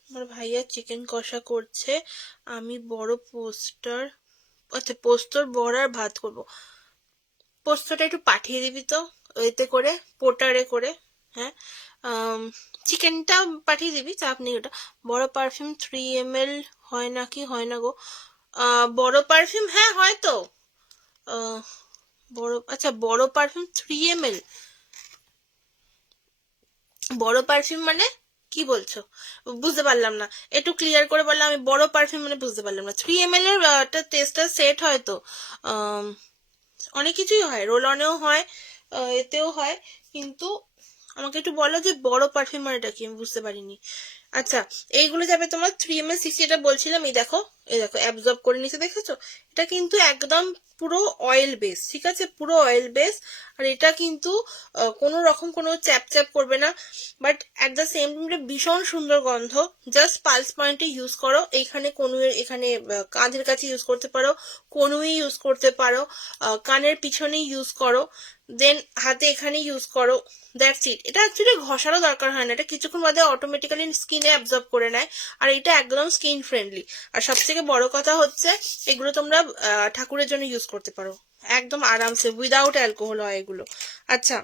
আমার ভাইয়া চিকেন কষা করছে, আমি বড় পোস্টার, আচ্ছা পোস্তর বড় আর ভাত করবো, পোস্তটা একটু পাঠিয়ে দিবি তো, এতে করে, পোটারে করে। হ্যাঁ, চিকেনটা পাঠিয়ে দিবি, চাপ নেই। ওটা বড় পারফিউম 3 ml হয় নাকি, হয় না গো? বড় পারফিউম, হ্যাঁ হয় তো, বড়, আচ্ছা বড় পারফিউম 3 ml, বড় পারফিউম মানে কি বলছো? বুঝতে পারলাম না, একটু ক্লিয়ার করে বললাম, আমি বড় পারফিউম মানে বুঝতে পারলাম না। 3 ml এর একটা টেস্টার সেট হয় তো, অনেক কিছুই হয়, রোল অনেও হয়, এতেও হয়, কিন্তু আমাকে একটু বলো যে বড় পারফিউম মানেটা কি, আমি বুঝতে পারিনি। আচ্ছা, এইগুলো যাবে তোমার 3 ml 60, এটা বলছিলাম। এই দেখো অ্যাবজর্ব করে নিচে, দেখেছো? এটা কিন্তু একদম পুরো অয়েল বেস, ঠিক আছে, পুরো অয়েল বেস। আর এটা কিন্তু কোনো রকম কোনো চ্যাপ চ্যাপ করবে না, but at the same time ভীষণ সুন্দর গন্ধ। জাস্ট পালস পয়েন্টে ইউজ করো, এইখানে কনুয়ের এখানে কাঁধের কাছে ইউজ করতে পারো, কনুই ইউজ করতে পারো, কানের পিছনে ইউজ করো, দেন হাতে এখানে ইউজ করো, দ্যাটস ইট। এটা অ্যাকচুয়ালি ঘষারও দরকার হয় না, এটা কিছুক্ষণ বাদে অটোমেটিক্যালি স্কিনে অ্যাবজর্ব করে নেয়। আর এটা একদম স্কিন ফ্রেন্ডলি। আর সবথেকে বড় কথা হচ্ছে এগুলো তোমরা ঠাকুরের জন্য ইউজ করতে পারো একদম আরামসে, উইদাউট অ্যালকোহল হয় এগুলো। আচ্ছা,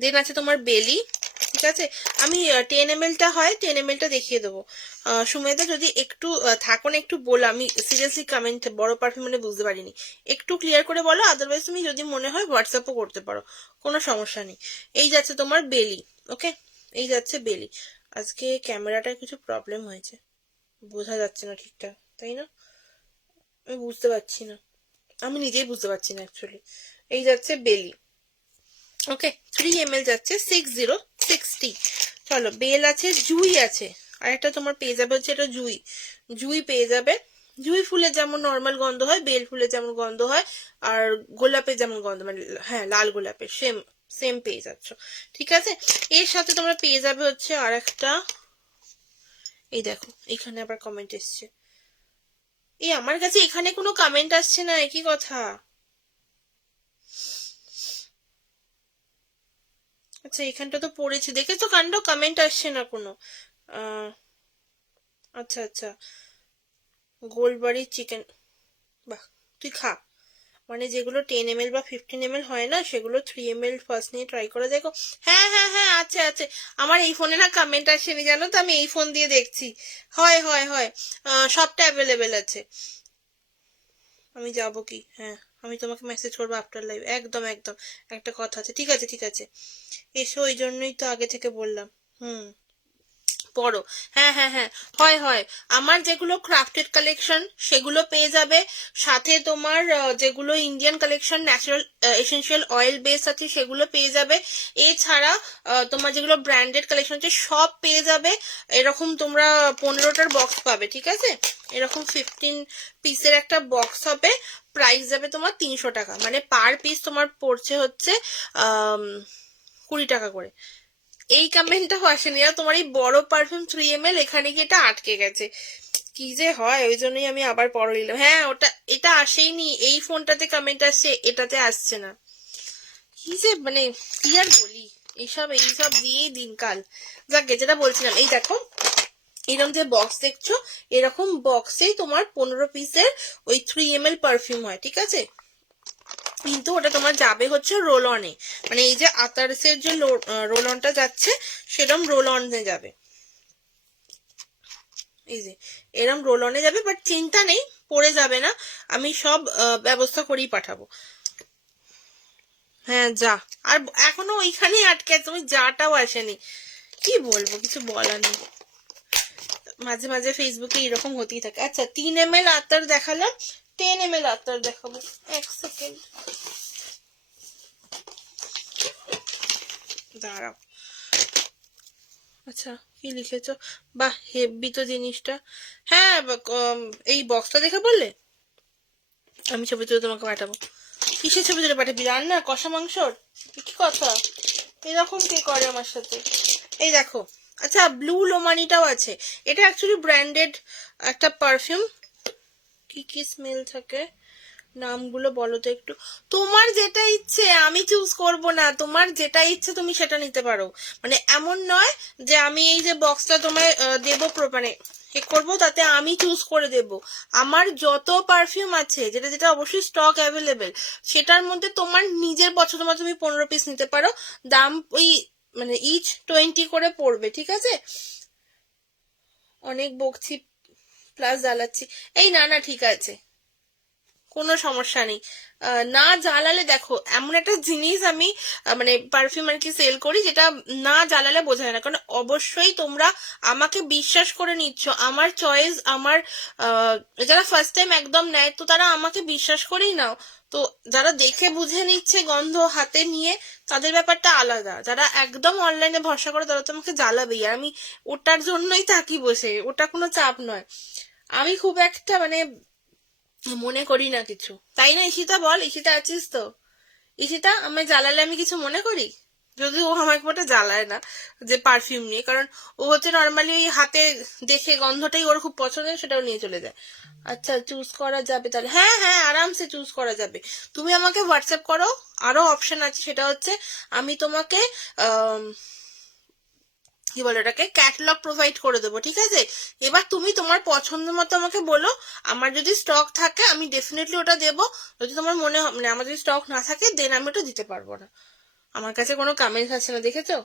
দেন আছে তোমার বেলি, ঠিক আছে। আমি 10 ml হয়, 10 ml দেখিয়ে দেবো। সুমেধা যদি একটু থাকো না, একটু বলো, আমি সিরিয়াসলি কমেন্ট বড় পারফিউম মানে বুঝতে পারিনি, একটু ক্লিয়ার করে বলো, আদারওয়াইজ তুমি যদি মনে হয় হোয়াটসঅ্যাপও করতে পারো, কোনো সমস্যা নেই। এই যাচ্ছে তোমার বেলি, ওকে, এই যাচ্ছে বেলি। আজকে ক্যামেরাটায় কিছু প্রবলেম হয়েছে, বোঝা যাচ্ছে না ঠিকঠাক, তাই না? আমি বুঝতে পারছি না, আমি নিজেই বুঝতে পারছি না অ্যাকচুয়ালি। এই যাচ্ছে বেলি, ওকে। 3 ml যাচ্ছে 6060। চলো, বেল আছে, জুই আছে, আর একটা তোমার পেয়ে যাবে হচ্ছে এটা জুই। জুই পেয়ে যাবে। জুই ফুলের যেমন নর্মাল গন্ধ হয়, বেল ফুলের যেমন গন্ধ হয়, আর গোলাপের যেমন গন্ধ, মানে হ্যাঁ লাল গোলাপের সেম সেম পেয়ে যাচ্ছ, ঠিক আছে। এর সাথে তোমরা পেয়ে যাবে হচ্ছে আর একটা, এই দেখো এখানে আবার কমেন্ট এসছে। আমার কাছে এখানে কোনো কমেন্ট আসছে না, একই কথা। আচ্ছা, এখানটা তো পড়েছি, দেখেছো কাণ্ড, কমেন্ট আসছে না কোনো। আচ্ছা আচ্ছা, গোলবাড়ি চিকেন, বাহ, তুই খা। মানে যেগুলো 10 ml বা 15 ml হয় না, সেগুলো 3 ml ফার্স্ট নিয়ে ট্রাই করে দেখো। হ্যাঁ হ্যাঁ হ্যাঁ, আছে আছে। আমার এই ফোনে না কমেন্ট আসেনি জানো তো, আমি এই ফোন দিয়ে দেখছি। হয় হয় হয়, সবটা অ্যাভেলেবেল আছে। আমি যাব কি, হ্যাঁ, আমি তোমাকে মেসেজ করবো আফটার লাইভ, একদম একদম। একটা কথা আছে, ঠিক আছে ঠিক আছে, এসো, ওই জন্যই তো আগে থেকে বললাম। হুম, পড়ো। হ্যাঁ হ্যাঁ হ্যাঁ, হয় হয়। আমার যেগুলো ক্রাফটেড কালেকশন সেগুলো পেয়ে যাবে, সাথে তোমার যেগুলো Indian collection natural essential oil base আছে সেগুলো পেয়ে যাবে। এছাড়া তোমার যেগুলো ব্র্যান্ডেড কালেকশন আছে সব পেয়ে যাবে। এরকম তোমরা 15টার বক্স পাবে, ঠিক আছে। এরকম 15 পিসের একটা বক্স হবে, প্রাইস যাবে তোমার 300 টাকা, মানে পার পিস তোমার পড়ছে হচ্ছে 20 টাকা করে। এই কমেন্টটাও আসেনি, আর তোমার এই বড় পারফিউম 3 ml এখানে গিয়ে এটা আটকে গেছে, কি যে হয়, ওই জন্যই আমি আবার পরে নিলাম। হ্যাঁ, ওটা এটা আসেইনি, এই ফোনটাতে কমেন্ট আসছে, এটাতে আসছে না, কি যে মানে কি আর বলি, এইসব এইসব দিয়েই দিনকাল। যাকে যেটা বলছিলাম, এই দেখো এরকম যে বক্স দেখছো, এরকম বক্সেই তোমার 15 পিসের ওই 3 ml পারফিউম হয়, ঠিক আছে। কিন্তু ওটা তোমার যাবে হচ্ছে রোল অনে, মানে এই যে আতারসের যে রোল অনটা যাচ্ছে, সেরকম রোল অনে যাবে, এই যে এরম রোল অনে যাবে। বাট চিন্তা নেই, পড়ে যাবে না, আমি সব ব্যবস্থা করেই পাঠাবো। হ্যাঁ যা, আর এখনো ওইখানেই আটকে আছে, তুমি যাটাও আসেনি, কি বলবো, কিছু বলার নেই। মাঝে মাঝে ফেসবুকে এরকম হতেই থাকে। আচ্ছা, 3 ml আতর দেখালাম, 10 ml আতর দেখাবো, এক সেকেন্ড দাঁড়াও। আচ্ছা, কি লিখেছো, বাহ হেভি তো জিনিসটা। হ্যাঁ, এই বক্সটা দেখে বললে, আমি ছবি তুলে তোমাকে পাঠাবো। কিসের ছবি তুলে পাঠাবি, রান্না কষা মাংসর, কি কথা, এরকম কে করে আমার সাথে। এই দেখো, আচ্ছা ব্লু লোমানিটাও আছে, এটা অ্যাকচুয়ালি ব্র্যান্ডেড একটা পারফিউম। কি কি স্মেল থাকে, নামগুলো বলো তো একটু। তোমার যেটা ইচ্ছে, আমি চুজ করব না, তোমার যেটা ইচ্ছে তুমি সেটা নিতে পারো। মানে এমন নয় যে আমি এই যে বক্সটা তোমায় দেবো, মানে করবো, তাতে আমি চুজ করে দেব। আমার যত পারফিউম আছে, যেটা যেটা অবশ্যই স্টক অ্যাভেলেবেল, সেটার মধ্যে তোমার নিজের পছন্দ মতো তুমি 15 পিস নিতে পারো। দাম ওই মানে ইচ 20 করে পড়বে, ঠিক আছে। অনেক বকছি প্লাস জ্বালাচ্ছি, এই না না ঠিক আছে, কোনো সমস্যা নেই। না জ্বালালে দেখো, এমন একটা জিনিস আমি মানে পারফিউম আর কি সেল করি, যেটা না জ্বালালে বোঝা যায় না। কারণ অবশ্যই তোমরা আমাকে বিশ্বাস করে নিচ্ছ, আমার চয়েস, আমার যারা ফার্স্ট টাইম একদম নেয় তো তারা আমাকে বিশ্বাস করেই নাও। তো যারা দেখে বুঝে নিচ্ছে গন্ধ হাতে নিয়ে, তাদের ব্যাপারটা আলাদা। যারা একদম অনলাইনে ভরসা করে তারা তো আমাকে জ্বালাবেই, আর আমি ওটার জন্যই থাকি বসে, ওটা কোনো চাপ নয়। আমি খুব একটা মানে মনে করি না কিছু, তাই না ঈশিতা? বল, ঈশিতা আছিস তো? ঈশিতা, আমায় জ্বালালে আমি কিছু মনে করি? যদি ও আমাকে ওটা জ্বালায় না, যে পারফিউম নিয়ে, কারণ ও হচ্ছে নর্মালি ওই হাতে দেখে গন্ধটাই ওর খুব পছন্দের, সেটাও নিয়ে চলে যায়। আচ্ছা, চুজ করা যাবে তাহলে? হ্যাঁ হ্যাঁ, আরামসে চুজ করা যাবে। তুমি আমাকে হোয়াটসঅ্যাপ করো, আরো অপশন আছে, সেটা হচ্ছে আমি তোমাকে কি বলে ওটাকে, ক্যাটালগ প্রোভাইড করে দেবো, ঠিক আছে? এবার তুমি তোমার পছন্দ মতো আমাকে বলো, আমার যদি স্টক থাকে আমি ডেফিনেটলি ওটা দেবো। যদি তোমার মনে মানে আমার যদি স্টক না থাকে দেন আমি ওটা দিতে পারবো না। আমার কাছে কোনো কামেন্টস আছে না, দেখেছো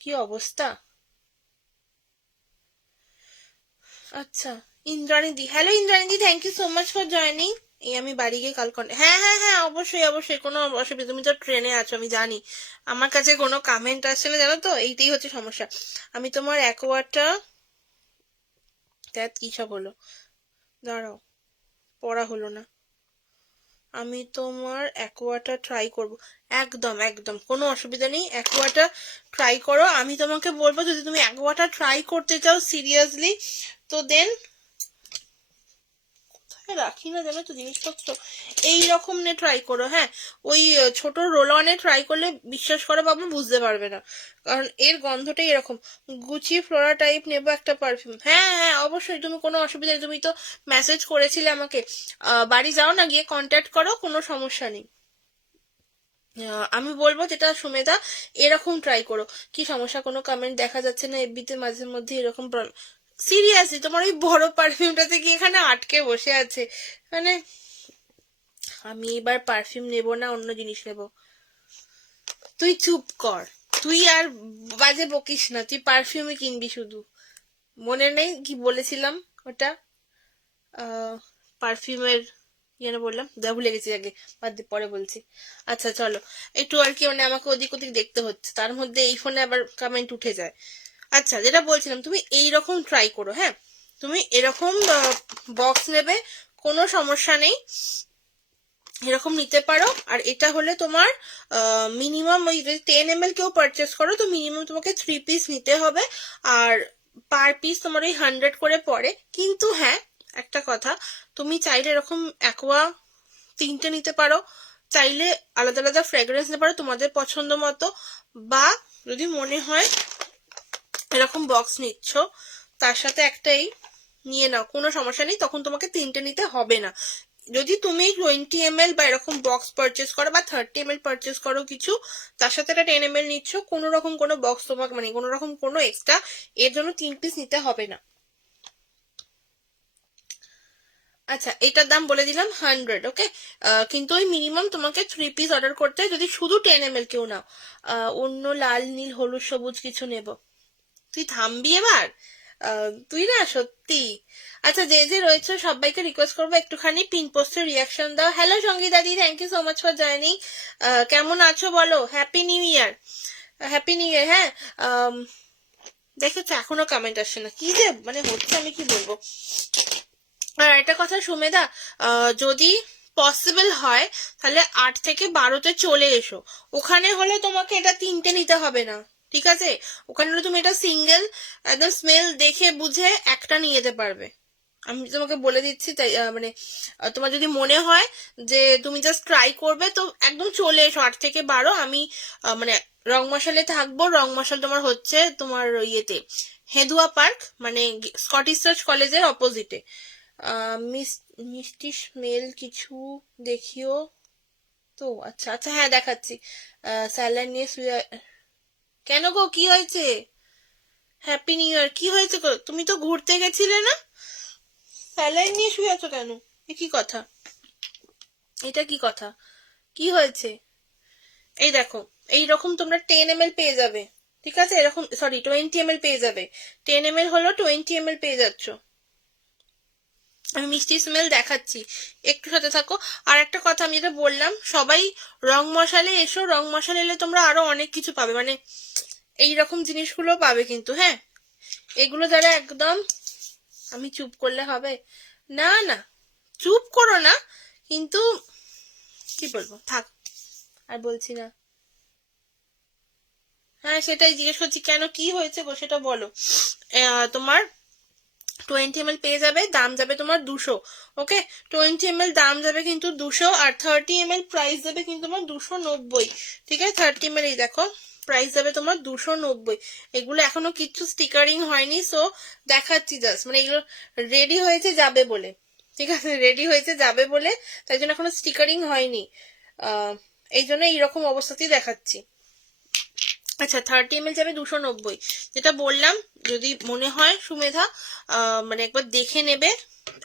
কি অবস্থা? আচ্ছা, ইন্দ্রাণীদি, হ্যালো ইন্দ্রাণীদি, thank you so much for joining. এই আমি বাড়ি গিয়ে কাল হ্যাঁ হ্যাঁ হ্যাঁ, অবশ্যই অবশ্যই, কোনো অসুবিধা, তুমি তো ট্রেনে আছো আমি জানি। আমার কাছে কোনো কামেন্ট আসছে না, জানো তো, এইটাই হচ্ছে সমস্যা। আমি তোমার অ্যাকোয়াটা, কি সব হলো, দাঁড়াও, পড়া হলো না। আমি তোমার অ্যাকোয়াটা ট্রাই করব, একদম একদম কোনো অসুবিধা নেই, অ্যাকোয়াটা ট্রাই করো। আমি তোমাকে বলবো, যদি তুমি অ্যাকোয়াটা ট্রাই করতে চাও সিরিয়াসলি, তো দেন রাখি না জানো তো জিনিসপত্র, এইরকম নে ট্রাই করো। হ্যাঁ, ওই ছোট রোল অনে ট্রাই করলে বিশ্বাস করো বাবু বুঝতে পারবে না, কারণ এর গন্ধটাই এরকম। গুচি ফ্লোরা টাইপ নেবো একটা পারফিউম, হ্যাঁ হ্যাঁ অবশ্যই, তুমি কোনো অসুবিধা নেই, তুমি তো মেসেজ করেছিলে আমাকে। বাড়ি যাও না, গিয়ে কন্ট্যাক্ট করো, কোনো সমস্যা নেই। আমি বলবো যেটা সুমেধা, এরকম ট্রাই করো। কি সমস্যা, কোনো কমেন্ট দেখা যাচ্ছে না এফবিতে মাঝে মধ্যে এরকম প্রবলেম? সিরিয়াসলি তোমার ওই বড় পারফিউমটা থেকে এখানে আটকে বসে আছে মানে। আমি এবার পারফিউম নেব না, অন্য জিনিস নেব। তুই চুপ কর, তুই আর বাজে বকিস না, তুই পারফিউমই কিনবি শুধু। মনে নেই কি বলেছিলাম ওটা? পারফিউমের যেন বললাম, ভুলে গেছি, আগে বাদ দিয়ে পরে বলছি। আচ্ছা চলো, একটু আর কি মানে আমাকে ওদিক ওদিক দেখতে হচ্ছে, তার মধ্যে এই ফোনে আবার কমেন্ট উঠে যায়। আচ্ছা, যেটা বলছিলাম, তুমি এইরকম ট্রাই করো। হ্যাঁ, তুমি এরকম বক্স নেবে, কোনো সমস্যা নেই, এরকম নিতে পারো। আর এটা হলে তোমার মিনিমাম, ওই যদি 10 ml কেউ পারচেস করো তো মিনিমাম তোমাকে 3 পিস নিতে হবে। আর পার পিস তোমার ওই 100 করে পড়ে। কিন্তু হ্যাঁ, একটা কথা, তুমি চাইলে এরকম অ্যাকোয়া 3টে নিতে পারো, চাইলে আলাদা আলাদা ফ্রেগ্রেন্স নিতে পারো তোমাদের পছন্দ মতো। বা যদি মনে হয় এরকম বক্স নিচ্ছ, তার সাথে একটাই নিয়ে নাও, কোনো সমস্যা নেই, তখন তোমাকে 3টে নিতে হবে না। যদি তুমি 20 ml বা এরকম বক্স পারচেস করো বা 30 ml পারচেস করো কিছু, তার সাথে একটা 10 ml নিচ্ছ, কোনো রকম কোনো বক্স তোমাকে মানে কোনো রকম কোনো এক্সট্রা এর জন্য 3 পিস নিতে হবে না। আচ্ছা, এটার দাম বলে দিলাম 100, ওকে? কিন্তু ওই মিনিমাম তোমাকে 3 পিস অর্ডার করতে হয়, যদি শুধু 10 ml কেউ নাও। অন্য লাল নীল হলুদ সবুজ কিছু নেব? তুই থামবি এবার, তুই না সত্যি। আচ্ছা, যে যে রয়েছে সবাইকে রিকোয়েস্ট করবো একটুখানি পিন পোস্টের রিয়াকশন দাও। হ্যালো সঙ্গীতা দি, thank you so much for joining. কেমন আছো বলো? Happy new year, happy new year. হ্যাঁ, দেখেছো এখনো কমেন্ট আসছে না, কি যে মানে হচ্ছে, আমি কি বলবো। আর একটা কথা সুমেদা, যদি পসিবল হয় তাহলে 8 থেকে 12তে চলে এসো। ওখানে হলে তোমাকে এটা 3টে নিতে হবে না, ঠিক আছে? ওখানে হলে তুমি এটা সিঙ্গেল একদম স্মেল দেখে বুঝে একটা নিয়ে যেতে পারবে। আমি তোমাকে বলে দিচ্ছি, তাই মানে তোমার যদি মনে হয় যে তুমি জাস্ট ট্রাই করবে, তো একদম চলে এসো 8 থেকে 12। আমি মানে রং মশালে থাকবো। রং মশাল তোমার হচ্ছে তোমার ইয়েতে, হেদুয়া পার্ক, মানে স্কটিশ চার্চ কলেজের অপোজিটে। মিষ্টি স্মেল কিছু দেখিও তো। আচ্ছা আচ্ছা, হ্যাঁ দেখাচ্ছি। স্যালাড নিয়ে শুয়ে, কেন গো কি হয়েছে? হ্যাপি নিউ ইয়ার, কি হয়েছে গো? তুমি তো ঘুরতে গেছিলে না, স্যালাড নিয়ে শুয়ে আছো কেন? এ কি কথা, এটা কি কথা, কি হয়েছে? এই দেখো, এইরকম তোমরা 10 ml পেয়ে যাবে, ঠিক আছে? এরকম সরি 20 ml পেয়ে যাবে, 10 ml হলো 20 ml পেয়ে যাচ্ছ। আমি মিষ্টি স্মেল দেখাচ্ছি, একটু সাথে থাকো। আর একটা কথা আমি যেটা বললাম, সবাই রং মশালে এসো, রং মশালে এলে তোমরা আরো অনেক কিছু পাবে, মানে এইরকম জিনিসগুলো পাবে কিন্তু। হ্যাঁ, এগুলো যারা একদম, আমি চুপ করলে হবে? না না, চুপ করো না, কিন্তু কি বলবো, থাক, আর বলছি না। হ্যাঁ সেটাই জিজ্ঞেস করছি, কেন, কি হয়েছে গো সেটা বলো। তোমার 20 ml পেয়ে যাবে, দাম যাবে তোমার 200। ওকে, 20 ml দাম যাবে কিন্তু 200, আর 30 ml প্রাইস যাবে কিন্তু তোমার 290। ঠিক আছে, 30 ml এই দেখো প্রাইস যাবে তোমার 290। এগুলো এখনো কিছু স্টিকারিং হয়নি, সো দেখাচ্ছি জাস্ট, মানে এগুলো রেডি হয়েছে যাবে বলে। ঠিক আছে, রেডি হয়েছে যাবে বলে, তাই জন্য এখনো স্টিকারিং হয়নি, এই জন্য এইরকম অবস্থাতেই দেখাচ্ছি। আচ্ছা, 30 ml যাবে 290, যেটা বললাম। যদি মনে হয় সুমেধা, মানে একবার দেখে নেবে,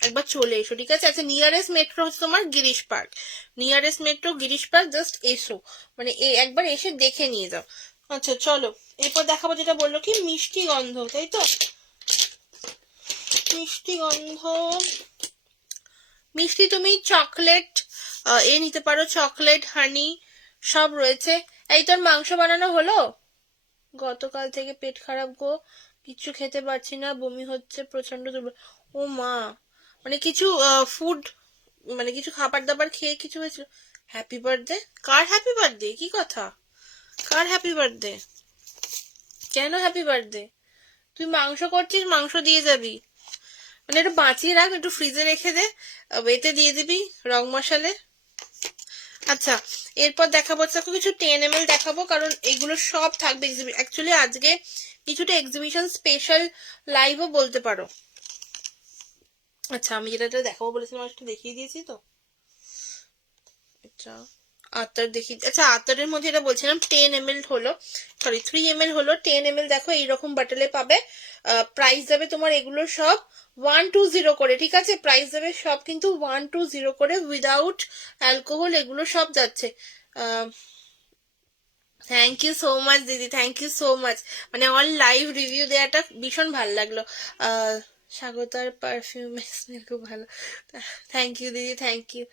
একবার চলে এসো, ঠিক আছে। আচ্ছা, নিয়ারেস্ট মেট্রো হচ্ছে তোমার Girish park, nearest metro Girish park, just এসো, মানে একবার এসে দেখে নিয়ে যাও। আচ্ছা চলো, এরপর দেখাবো যেটা বললো কি মিষ্টি গন্ধ, তাই তো, মিষ্টি গন্ধ। মিষ্টি তুমি চকলেট নিতে পারো, চকলেট, হানি সব রয়েছে। এই তোর মাংস বানানো হলো? গতকাল থেকে পেট খারাপ গো, কিছু খেতে পারছি না, বমি হচ্ছে প্রচন্ড দুর্বল। ও মা, মানে কিছু ফুড, মানে কিছু খাবার দাবার খেয়ে কিছু হয়েছিল? Happy birthday? কার হ্যাপি বার্থডে, কি কথা, কার হ্যাপি বার্থডে, কেন হ্যাপি বার্থডে? তুই মাংস করছিস, মাংস দিয়ে যাবি, মানে একটু বাঁচিয়ে রাখ, একটু ফ্রিজে রেখে দে, এতে দিয়ে দিবি রং মশালে। আচ্ছা, এরপর দেখাবো কিছু 10 ml দেখাবো, কারণ এগুলো সব থাকবে অ্যাকচুয়ালি আজকে কিছুটা এক্সিবিশন স্পেশাল লাইভও বলতে পারো। আচ্ছা, আমি যেটা দেখাবো বলেছিলাম একটু দেখিয়ে দিয়েছি তো, আচ্ছা আতর দেখি। আচ্ছা, আতরের মধ্যে এটা বলছিলাম 10 ml হলো, সরি 3 ml হলো, 10 ml দেখো এইরকম বাটলে পাবে। প্রাইস যাবে তোমার এগুলো সব 120 করে, ঠিক আছে, প্রাইস যাবে সব কিন্তু 120 করে, উইদাউট অ্যালকোহল এগুলো সব যাচ্ছে। থ্যাংক ইউ সো মাচ দিদি, থ্যাংক ইউ সো মাচ, মানে অল লাইভ রিভিউ দেওয়াটা ভীষণ ভালো লাগলো। স্বাগতার পারফিউম স্মেল খুব ভালো, থ্যাংক ইউ দিদি, থ্যাংক ইউ।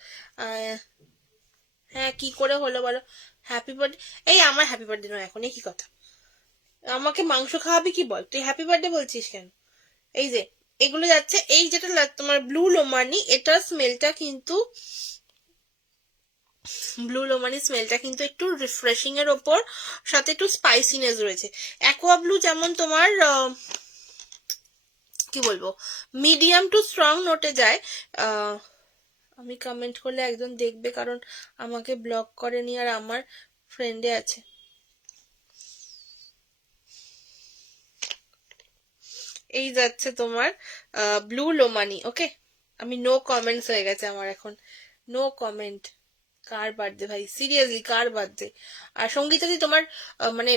হ্যাঁ, কি করে হলো বলো? হ্যাপি বার্থডে, এই আমার হ্যাপি বার্থডে নয় এখন, কি কথা, আমাকে মাংস খাওয়াবি কি বল, তুই হ্যাপি বার্থডে বলছিস কেন? এই যে এগুলো যাচ্ছে, এই যেটা তোমার ব্লু লোমানি, এটার স্মেলটা কিন্তু, ব্লু লোমানি স্মেলটা কিন্তু একটু রিফ্রেশিং এর ওপর, সাথে একটু স্পাইসিনেস রয়েছে। অ্যাকোয়া ব্লু যেমন তোমার কি বলবো, মিডিয়াম টু স্ট্রং নোটে যায়। আমি কমেন্ট করলে একজন দেখবে, কারণ আমাকে ব্লক করেনি আর আমার ফ্রেন্ডে আছে। এই যাচ্ছে তোমার ব্লু লোমানি। ওকে, আমি নো কমেন্টস হয়ে গেছে আমার এখন, নো কমেন্ট। কার বার্থডে ভাই, সিরিয়াসলি কার বার্থডে? আর সঙ্গীতা দি তোমার মানে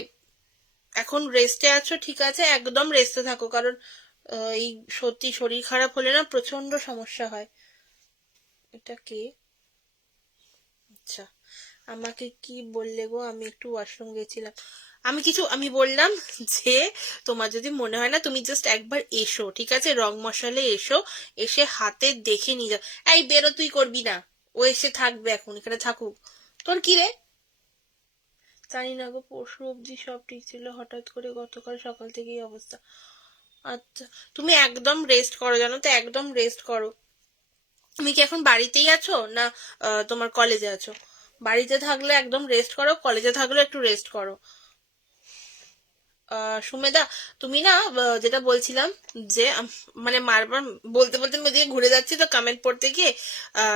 এখন রেস্টে আছো, ঠিক আছে, একদম রেস্টে থাকো, কারণ এই সত্যি শরীর খারাপ হলে না প্রচন্ড সমস্যা হয়। এটা কে? আচ্ছা, আমাকে কি বললে গো, আমি একটু ওয়াশরুম গেছিলাম। আমি বললাম যে তোমার যদি মনে হয় না, তুমি জাস্ট একবার এসো, ঠিক আছে, রং মশালে এসো, এসে হাতে দেখে নিয়ে যাও। এই বেরো, তুই করবি না, ও এসে থাকবে, এখন এখানে থাকুক। তোর কি রে? জানি না গো, পরশু অব্দি সব ঠিক ছিল, হঠাৎ করে গতকাল সকাল থেকে এই অবস্থা। আচ্ছা, তুমি একদম রেস্ট করো, জানো তো, একদম রেস্ট করো। তুমি কি এখন বাড়িতেই আছো না তোমার কলেজে আছো? বাড়িতে থাকলে একদম রেস্ট করো, কলেজে থাকলে একটু রেস্ট করো। সুমেদা, তুমি না যেটা বলছিলাম, যে মানে বারবার বলতে বলতে ওদিকে ঘুরে যাচ্ছি তো কমেন্ট পড়তে গিয়ে,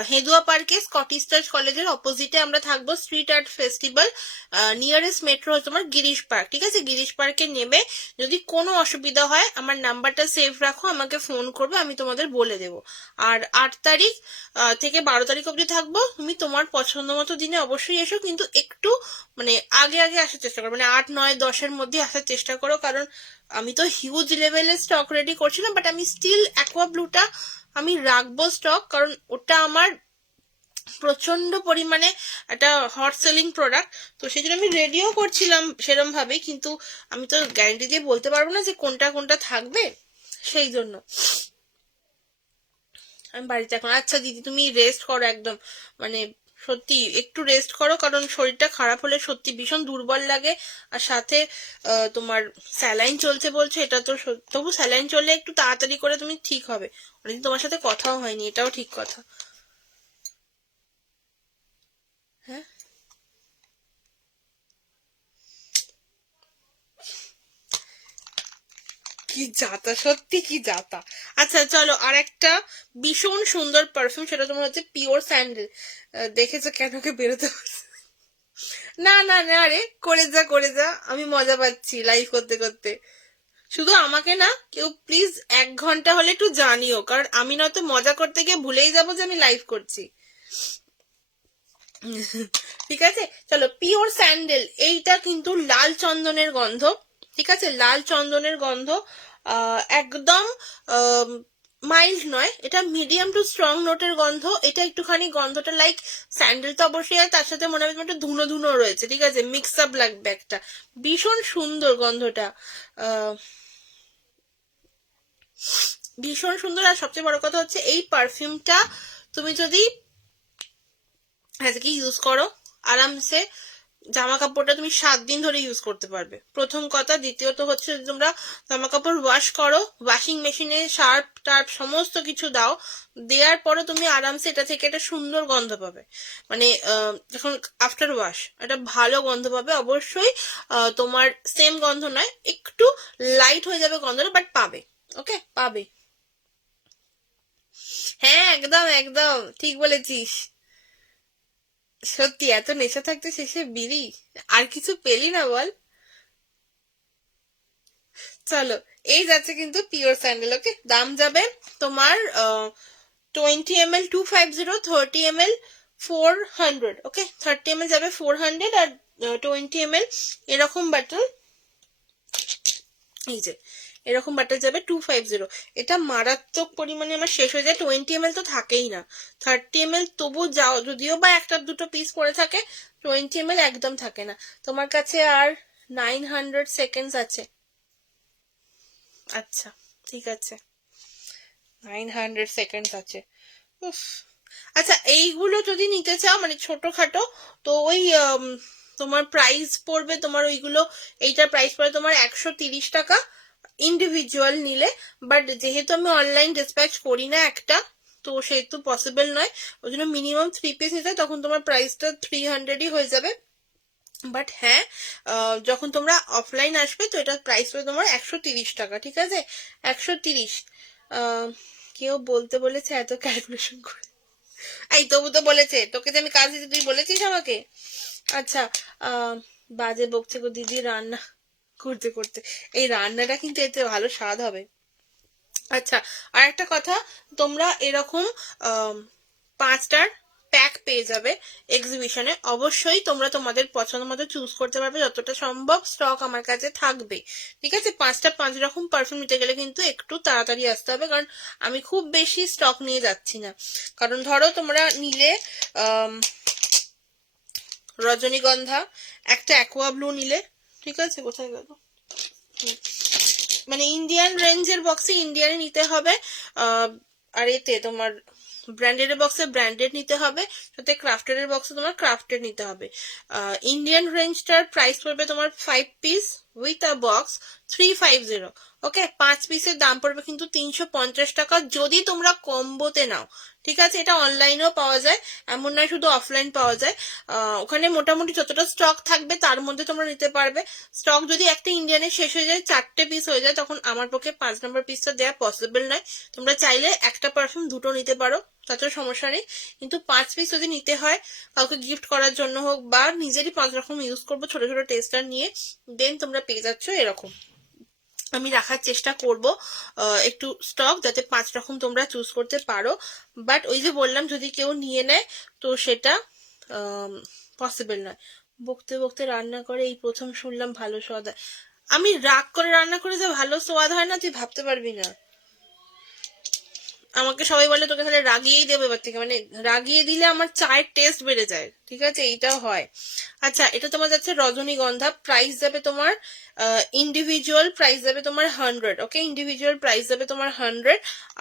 হেদুয়া পার্কে স্কটিশ চার্চ কলেজের অপোজিটে আমরা থাকবো, street art festival, nearest metro হচ্ছে তোমার গিরিশ পার্ক, ঠিক আছে, গিরিশ পার্কে নেমে যদি কোনো অসুবিধা হয় আমার নাম্বারটা সেভ রাখো, আমাকে ফোন করবে, আমি তোমাদের বলে দেবো। আর 8 তারিখ থেকে 12 তারিখ অবধি থাকবো, তুমি তোমার পছন্দ মতো দিনে অবশ্যই এসো, কিন্তু একটু মানে আগে আগে আসার চেষ্টা করো, মানে 8, 9, 10-এর মধ্যে আসার চেষ্টা করো, কারণ আমি তো হিউজ লেভেলের স্টক রেডি করছিলাম, বাট আমি স্টিল অ্যাকোয়া ব্লুটা আমি রাখবো স্টক, কারণ ওটা আমার প্রচন্ড পরিমাণে একটা হট সেলিং প্রোডাক্ট, তো সেই জন্য আমি রেডিও করছিলাম সেরম ভাবে, কিন্তু আমি তো গ্যারান্টি দিয়ে বলতে পারবো না যে কোনটা কোনটা থাকবে, সেই জন্য। আমি বাড়িতে এখন। আচ্ছা দিদি তুমি রেস্ট করো একদম, মানে সত্যি একটু রেস্ট করো, কারণ শরীরটা খারাপ হলে সত্যি ভীষণ দুর্বল লাগে। আর সাথে তোমার স্যালাইন চলছে বলছো, এটা তো তবু স্যালাইন চললে একটু তাড়াতাড়ি করে তুমি ঠিক হবে। অনেকদিন তোমার সাথে কথাও হয়নি, এটাও ঠিক কথা। হ্যাঁ কি যাতা, সত্যি কি যাতা। আচ্ছা চলো, আর একটা ভীষণ সুন্দর পারফিউম, সেটা তোমার হচ্ছে পিওর স্যান্ডেল। দেখেছো কেন ওকে বেরোতে হচ্ছে? না না না রে, করে যা করে যা, আমি মজা পাচ্ছি লাইভ করতে করতে। শুধু আমাকে না, কেউ প্লিজ 1 ঘন্টা হলে একটু জানিও, কারণ আমি নয়তো মজা করতে গিয়ে ভুলেই যাবো যে আমি লাইভ করছি। ঠিক আছে চলো, পিওর স্যান্ডেল, এইটা কিন্তু লাল চন্দনের গন্ধ। ঠিক আছে, লাল চন্দনের গন্ধ, একদম মাইল্ড নয়, এটা মিডিয়াম টু স্ট্রং নোটের গন্ধ। এটা একটুখানি গন্ধটা লাইক স্যান্ডেল তো অবশ্যই, আর তার সাথে মনে হয় একটু ধুনো ধুনো রয়েছে, ঠিক আছে, মিক্স আপ লাগবে একটা। ভীষণ সুন্দর গন্ধটা, আহ ভীষণ সুন্দর। আর সবচেয়ে বড় কথা হচ্ছে এই পারফিউমটা তুমি যদি আজকে ইউজ করো, আরামসে জামা কাপড়টা তুমি 7 দিন ধরে ইউজ করতে পারবে, প্রথম কথা। দ্বিতীয়ত হচ্ছে তোমরা জামা কাপড় ওয়াশ করো, ওয়াশিং মেশিনে সার্ফ টার্প সমস্ত কিছু দাও, দেওয়ার পরে তুমি আরামসে এটা থেকে একটা সুন্দর গন্ধ পাবে, মানে যখন আফটার ওয়াশ একটা ভালো গন্ধ পাবে অবশ্যই। তোমার সেম গন্ধ নয়, একটু লাইট হয়ে যাবে গন্ধটা, বাট পাবে, ওকে পাবে। হ্যাঁ একদম একদম ঠিক বলেছিস। সত্যি এত নেশা থাকতে শেষে বিড়ি, আর কিছু পেলি না বল। চলো, এই যাচ্ছে কিন্তু পিওর স্যান্ডেল, ওকে, দাম যাবে তোমার 20 ml 250, 30 ml 400, ওকে, 30 ml যাবে 400, আর 20 ml এরকম বাটল, এই যে এরকম বাটল যাবে 250। এটা মারাত্মক পরিমাণে আমার শেষ হয়ে যায়, 20 ml তো থাকেই না, 30 ml তবু যাও, যদিও বা একটা দুটো পিস পড়ে থাকে, 20 ml একদম থাকে না। তোমার কাছে আর 900 সেকেন্ডস আছে। আচ্ছা ঠিক আছে, 900 সেকেন্ডস আছে। উফ, আচ্ছা এইগুলো যদি নিতে চাও মানে ছোটখাটো, তো ওই তোমার প্রাইস পড়বে তোমার ওইগুলো, এইটার প্রাইস পড়বে তোমার 130 টাকা ইন্ডিভিজুয়াল নিলে। বাট যেহেতু আমি অনলাইন ডিসপ্যাচ করি না একটা, তো সেহেতু পসিবল নয়, ওই জন্য মিনিমাম 3 পিস নিতে, তখন তোমার প্রাইসটা 300ই হয়ে যাবে। বাট হ্যাঁ, যখন তোমরা অফলাইন আসবে তো এটার প্রাইস পড়বে তোমার 130 টাকা, ঠিক আছে, 130। কেউ বলতে বলেছে এত ক্যালকুলেশন করে? এই তবু তো বলেছে তোকে, যে আমি কাজ দিতে, তুই বলেছিস আমাকে। আচ্ছা, বাজে বকছে গো দিদি রান্না করতে করতে, এই রান্নাটা কিন্তু এতে ভালো স্বাদ হবে। আচ্ছা, আর একটা কথা, তোমরা এরকম 5টার প্যাক পেয়ে যাবে এক্সিবিশনে, অবশ্যই তোমরা তোমাদের পছন্দ মতো চুজ করতে পারবে, যতটা সম্ভব স্টক আমার কাছে থাকবে। ঠিক আছে, 5রকম পারফিউম নিতে গেলে কিন্তু একটু তাড়াতাড়ি আসতে হবে, কারণ আমি খুব বেশি স্টক নিয়ে যাচ্ছি না। কারণ ধরো তোমরা নিলে রজনীগন্ধা, একটা অ্যাকোয়া ব্লু নিলে, ঠিক আছে, কোথায় গেল, মানে ইন্ডিয়ান রেঞ্জের বক্সে ইন্ডিয়ানে নিতে হবে, আর এতে তোমার ব্র্যান্ডেড বক্সে ব্র্যান্ডেড নিতে হবে, সাথে ক্রাফটেড এর বক্সে তোমার ক্রাফটেড নিতে হবে। ইন্ডিয়ান রেঞ্জটার প্রাইস পড়বে তোমার 5 পিস উইথ আ বক্স 350, ওকে, 5 পিসের দাম পড়বে কিন্তু 350 টাকা যদি তোমরা কম্বোতে নাও। ঠিক আছে, এটা অনলাইনেও পাওয়া যায়, এমন নয় শুধু অফলাইন পাওয়া যায়। ওখানে মোটামুটি যতটা স্টক থাকবে তার মধ্যে তোমরা নিতে পারবে। স্টক যদি একটা ইন্ডিয়ানে শেষ হয়ে যায়, 4টে পিস হয়ে যায়, তখন আমার পক্ষে 5 নম্বর পিসটা দেওয়া পসিবল নয়। তোমরা চাইলে একটা পারফিউম দুটো নিতে পারো, তাতেও সমস্যা নেই, কিন্তু 5 পিস যদি নিতে হয় কাউকে গিফট করার জন্য হোক, বা নিজেরই 5 রকম ইউজ করবো ছোট ছোট টেস্টার নিয়ে, দেন তোমরা পেয়ে যাচ্ছ এরকম। আমি রাখার চেষ্টা করব একটু স্টক, যাতে 5 রকম তোমরা চুজ করতে পারো। বাট ওই যে বললাম, যদি কেউ নিয়ে নেয় তো সেটা পসিবল নয়। বকতে বকতে রান্না করে এই প্রথম শুনলাম ভালো স্বাদ হয়। আমি রাগ করে রান্না করে যে ভালো স্বাদ হয় না, তুই ভাবতে পারবি না। আমাকে সবাই বলে তোকে তাহলে রাগিয়েই দেবে এবার থেকে, মানে রাগিয়ে দিলে আমার চায়ের টেস্ট বেড়ে যায়, ঠিক আছে, এইটাও হয়। আচ্ছা, এটা তোমার যাচ্ছে রজনীগন্ধা, প্রাইস যাবে তোমার ইন্ডিভিজুয়াল প্রাইস যাবে তোমার 100। ওকে, ইন্ডিভিজুয়াল প্রাইস যাবে তোমার 100।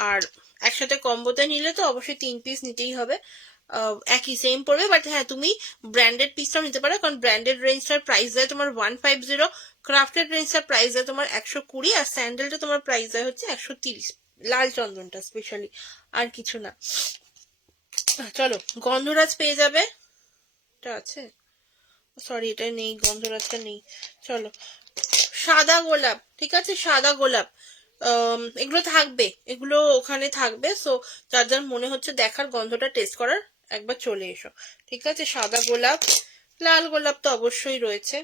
আর একসাথে কম্বোতে নিলে তো অবশ্যই 3 পিস নিতেই হবে, একই সেম পড়বে। বাট হ্যাঁ, তুমি ব্র্যান্ডেড পিসটাও নিতে পারো, কারণ ব্র্যান্ডেড রেঞ্জটার প্রাইস যায় তোমার 150, ক্রাফটেড রেঞ্জটার প্রাইস যায় তোমার 120, আর স্যান্ডেলটা তোমার প্রাইস যায় হচ্ছে 130, লাল চন্দনটা স্পেশালি, আর কিছু না। চলো, গন্ধরাজ পেয়ে যাবে, এটা আছে, সরি এটা নেই, গন্ধরাজটা নেই। চলো, সাদা গোলাপ, ঠিক আছে, সাদা গোলাপ, এগুলো থাকবে, এগুলো ওখানে থাকবে। সো যার যার মনে হচ্ছে দেখার, গন্ধটা টেস্ট করার, একবার চলে এসো, ঠিক আছে। সাদা গোলাপ, লাল গোলাপ তো অবশ্যই রয়েছে,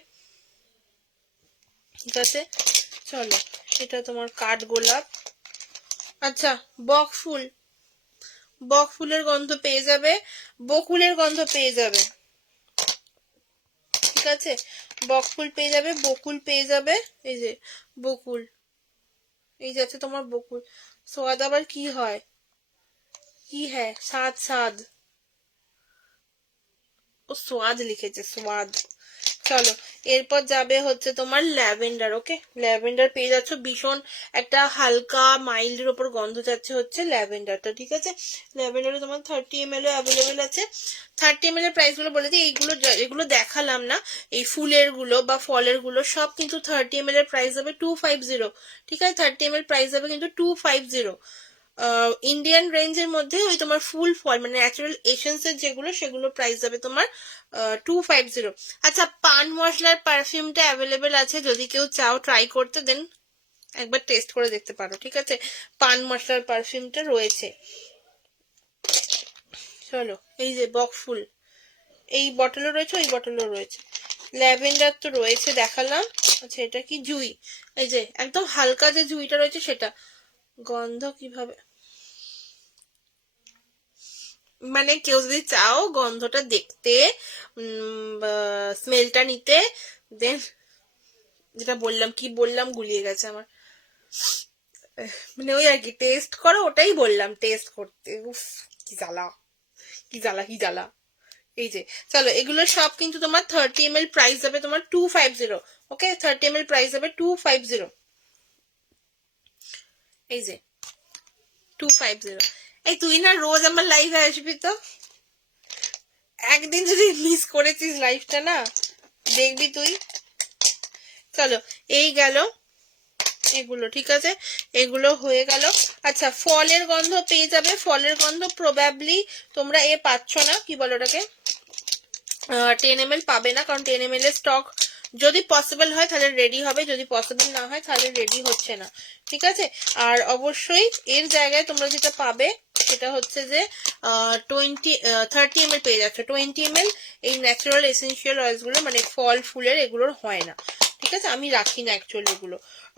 ঠিক আছে। চলো, এটা তোমার কাঠ গোলাপ। আচ্ছা, বক ফুল, বক ফুলের গন্ধ পেয়ে যাবে, বকুলের গন্ধ পেয়ে যাবে, ঠিক আছে। বক ফুল পেয়ে যাবে, বকুল পেয়ে যাবে, এই যে বকুল, এই যাচ্ছে তোমার বকুল। সোয়াদ আবার কি হয়, কি হ্যাঁ, স্বাদ স্বাদ, ও সোয়াদ লিখেছে, সোয়াদ। চলো, এরপর যাবে হচ্ছে তোমার ল্যাভেন্ডার। ওকে, ল্যাভেন্ডার পেয়ে যাচ্ছ, ভীষণ একটা হালকা মাইল্ডের ওপর গন্ধ যাচ্ছে হচ্ছে ল্যাভেন্ডারটা, ঠিক আছে। ল্যাভেন্ডারে তোমার 30 ml অ্যাভেলেবেল আছে। 30 ml এর প্রাইস গুলো বলে দিই, এইগুলো এগুলো দেখালাম না, এই ফুলের গুলো বা ফলের গুলো সব কিন্তু 30 ml এর প্রাইস হবে 250, ঠিক আছে। 30 ml প্রাইস হবে কিন্তু 250। ইন্ডিয়ান রেঞ্জের মধ্যে ওই তোমার ফুল ফল মানে ন্যাচারাল এসেন্স এর যেগুলো, সেগুলো প্রাইস যাবে তোমার 250। আচ্ছা, পান মশলার পারফিউমটা অ্যাভেলেবেল আছে, যদি কেউ চাও ট্রাই করতে, দেন একবার টেস্ট করে দেখতে পারো, ঠিক আছে। পান মশলার পারফিউমটা রয়েছে। চলো, এই যে বক ফুল, এই বটলও রয়েছে, ওই বটলও রয়েছে। ল্যাভেন্ডার তো রয়েছে, দেখালাম। আচ্ছা, এটা কি জুই, এই যে একদম হালকা যে জুইটা রয়েছে সেটা। গন্ধ কিভাবে, মানে কেউ যদি চাও গন্ধটা দেখতে, স্মেলটা নিতে, দেন যেটা বললাম, কি বললাম গুলিয়ে গেছে আমার, মানে ওই আর কি, টেস্ট করো, ওটাই বললাম, টেস্ট করতে। উফ, কি জ্বালা, কি জ্বালা, কি জ্বালা। এই যে, চলো, এগুলো সব কিন্তু তোমার 30 ml প্রাইস যাবে তোমার 250। ওকে, 30 ml প্রাইস যাবে 250, এই যে 250। এই তুই না রোজ আমার লাইভে আসবি তো, একদিন যদি মিস করেছিস লাইভটা না, দেখবি তুই। চলো, এই গেল এগুলো, ঠিক আছে, এগুলো হয়ে গেল। আচ্ছা, ফলের গন্ধ পেয়ে যাবে, ফলের গন্ধ প্রবাবলি তোমরা পাচ্ছ না, কি বলো ওটাকে, 10 ml পাবে না, কারণ 10 ml এর স্টক যদি পসিবল হয় তাহলে রেডি হবে, যদি পসিবল না হয় তাহলে রেডি হচ্ছে না, ঠিক আছে। আর অবশ্যই এর জায়গায় তোমরা যেটা পাবে সেটা হচ্ছে যে 30 ml পেয়ে যাচ্ছে। 20 ml এই ন্যাচারাল এসেন্সিয়াল অয়েলস গুলো, মানে ফল ফুলের, এগুলোর হয় না, ঠিক আছে। আমি রাখি না অ্যাকচুয়ালি এগুলো,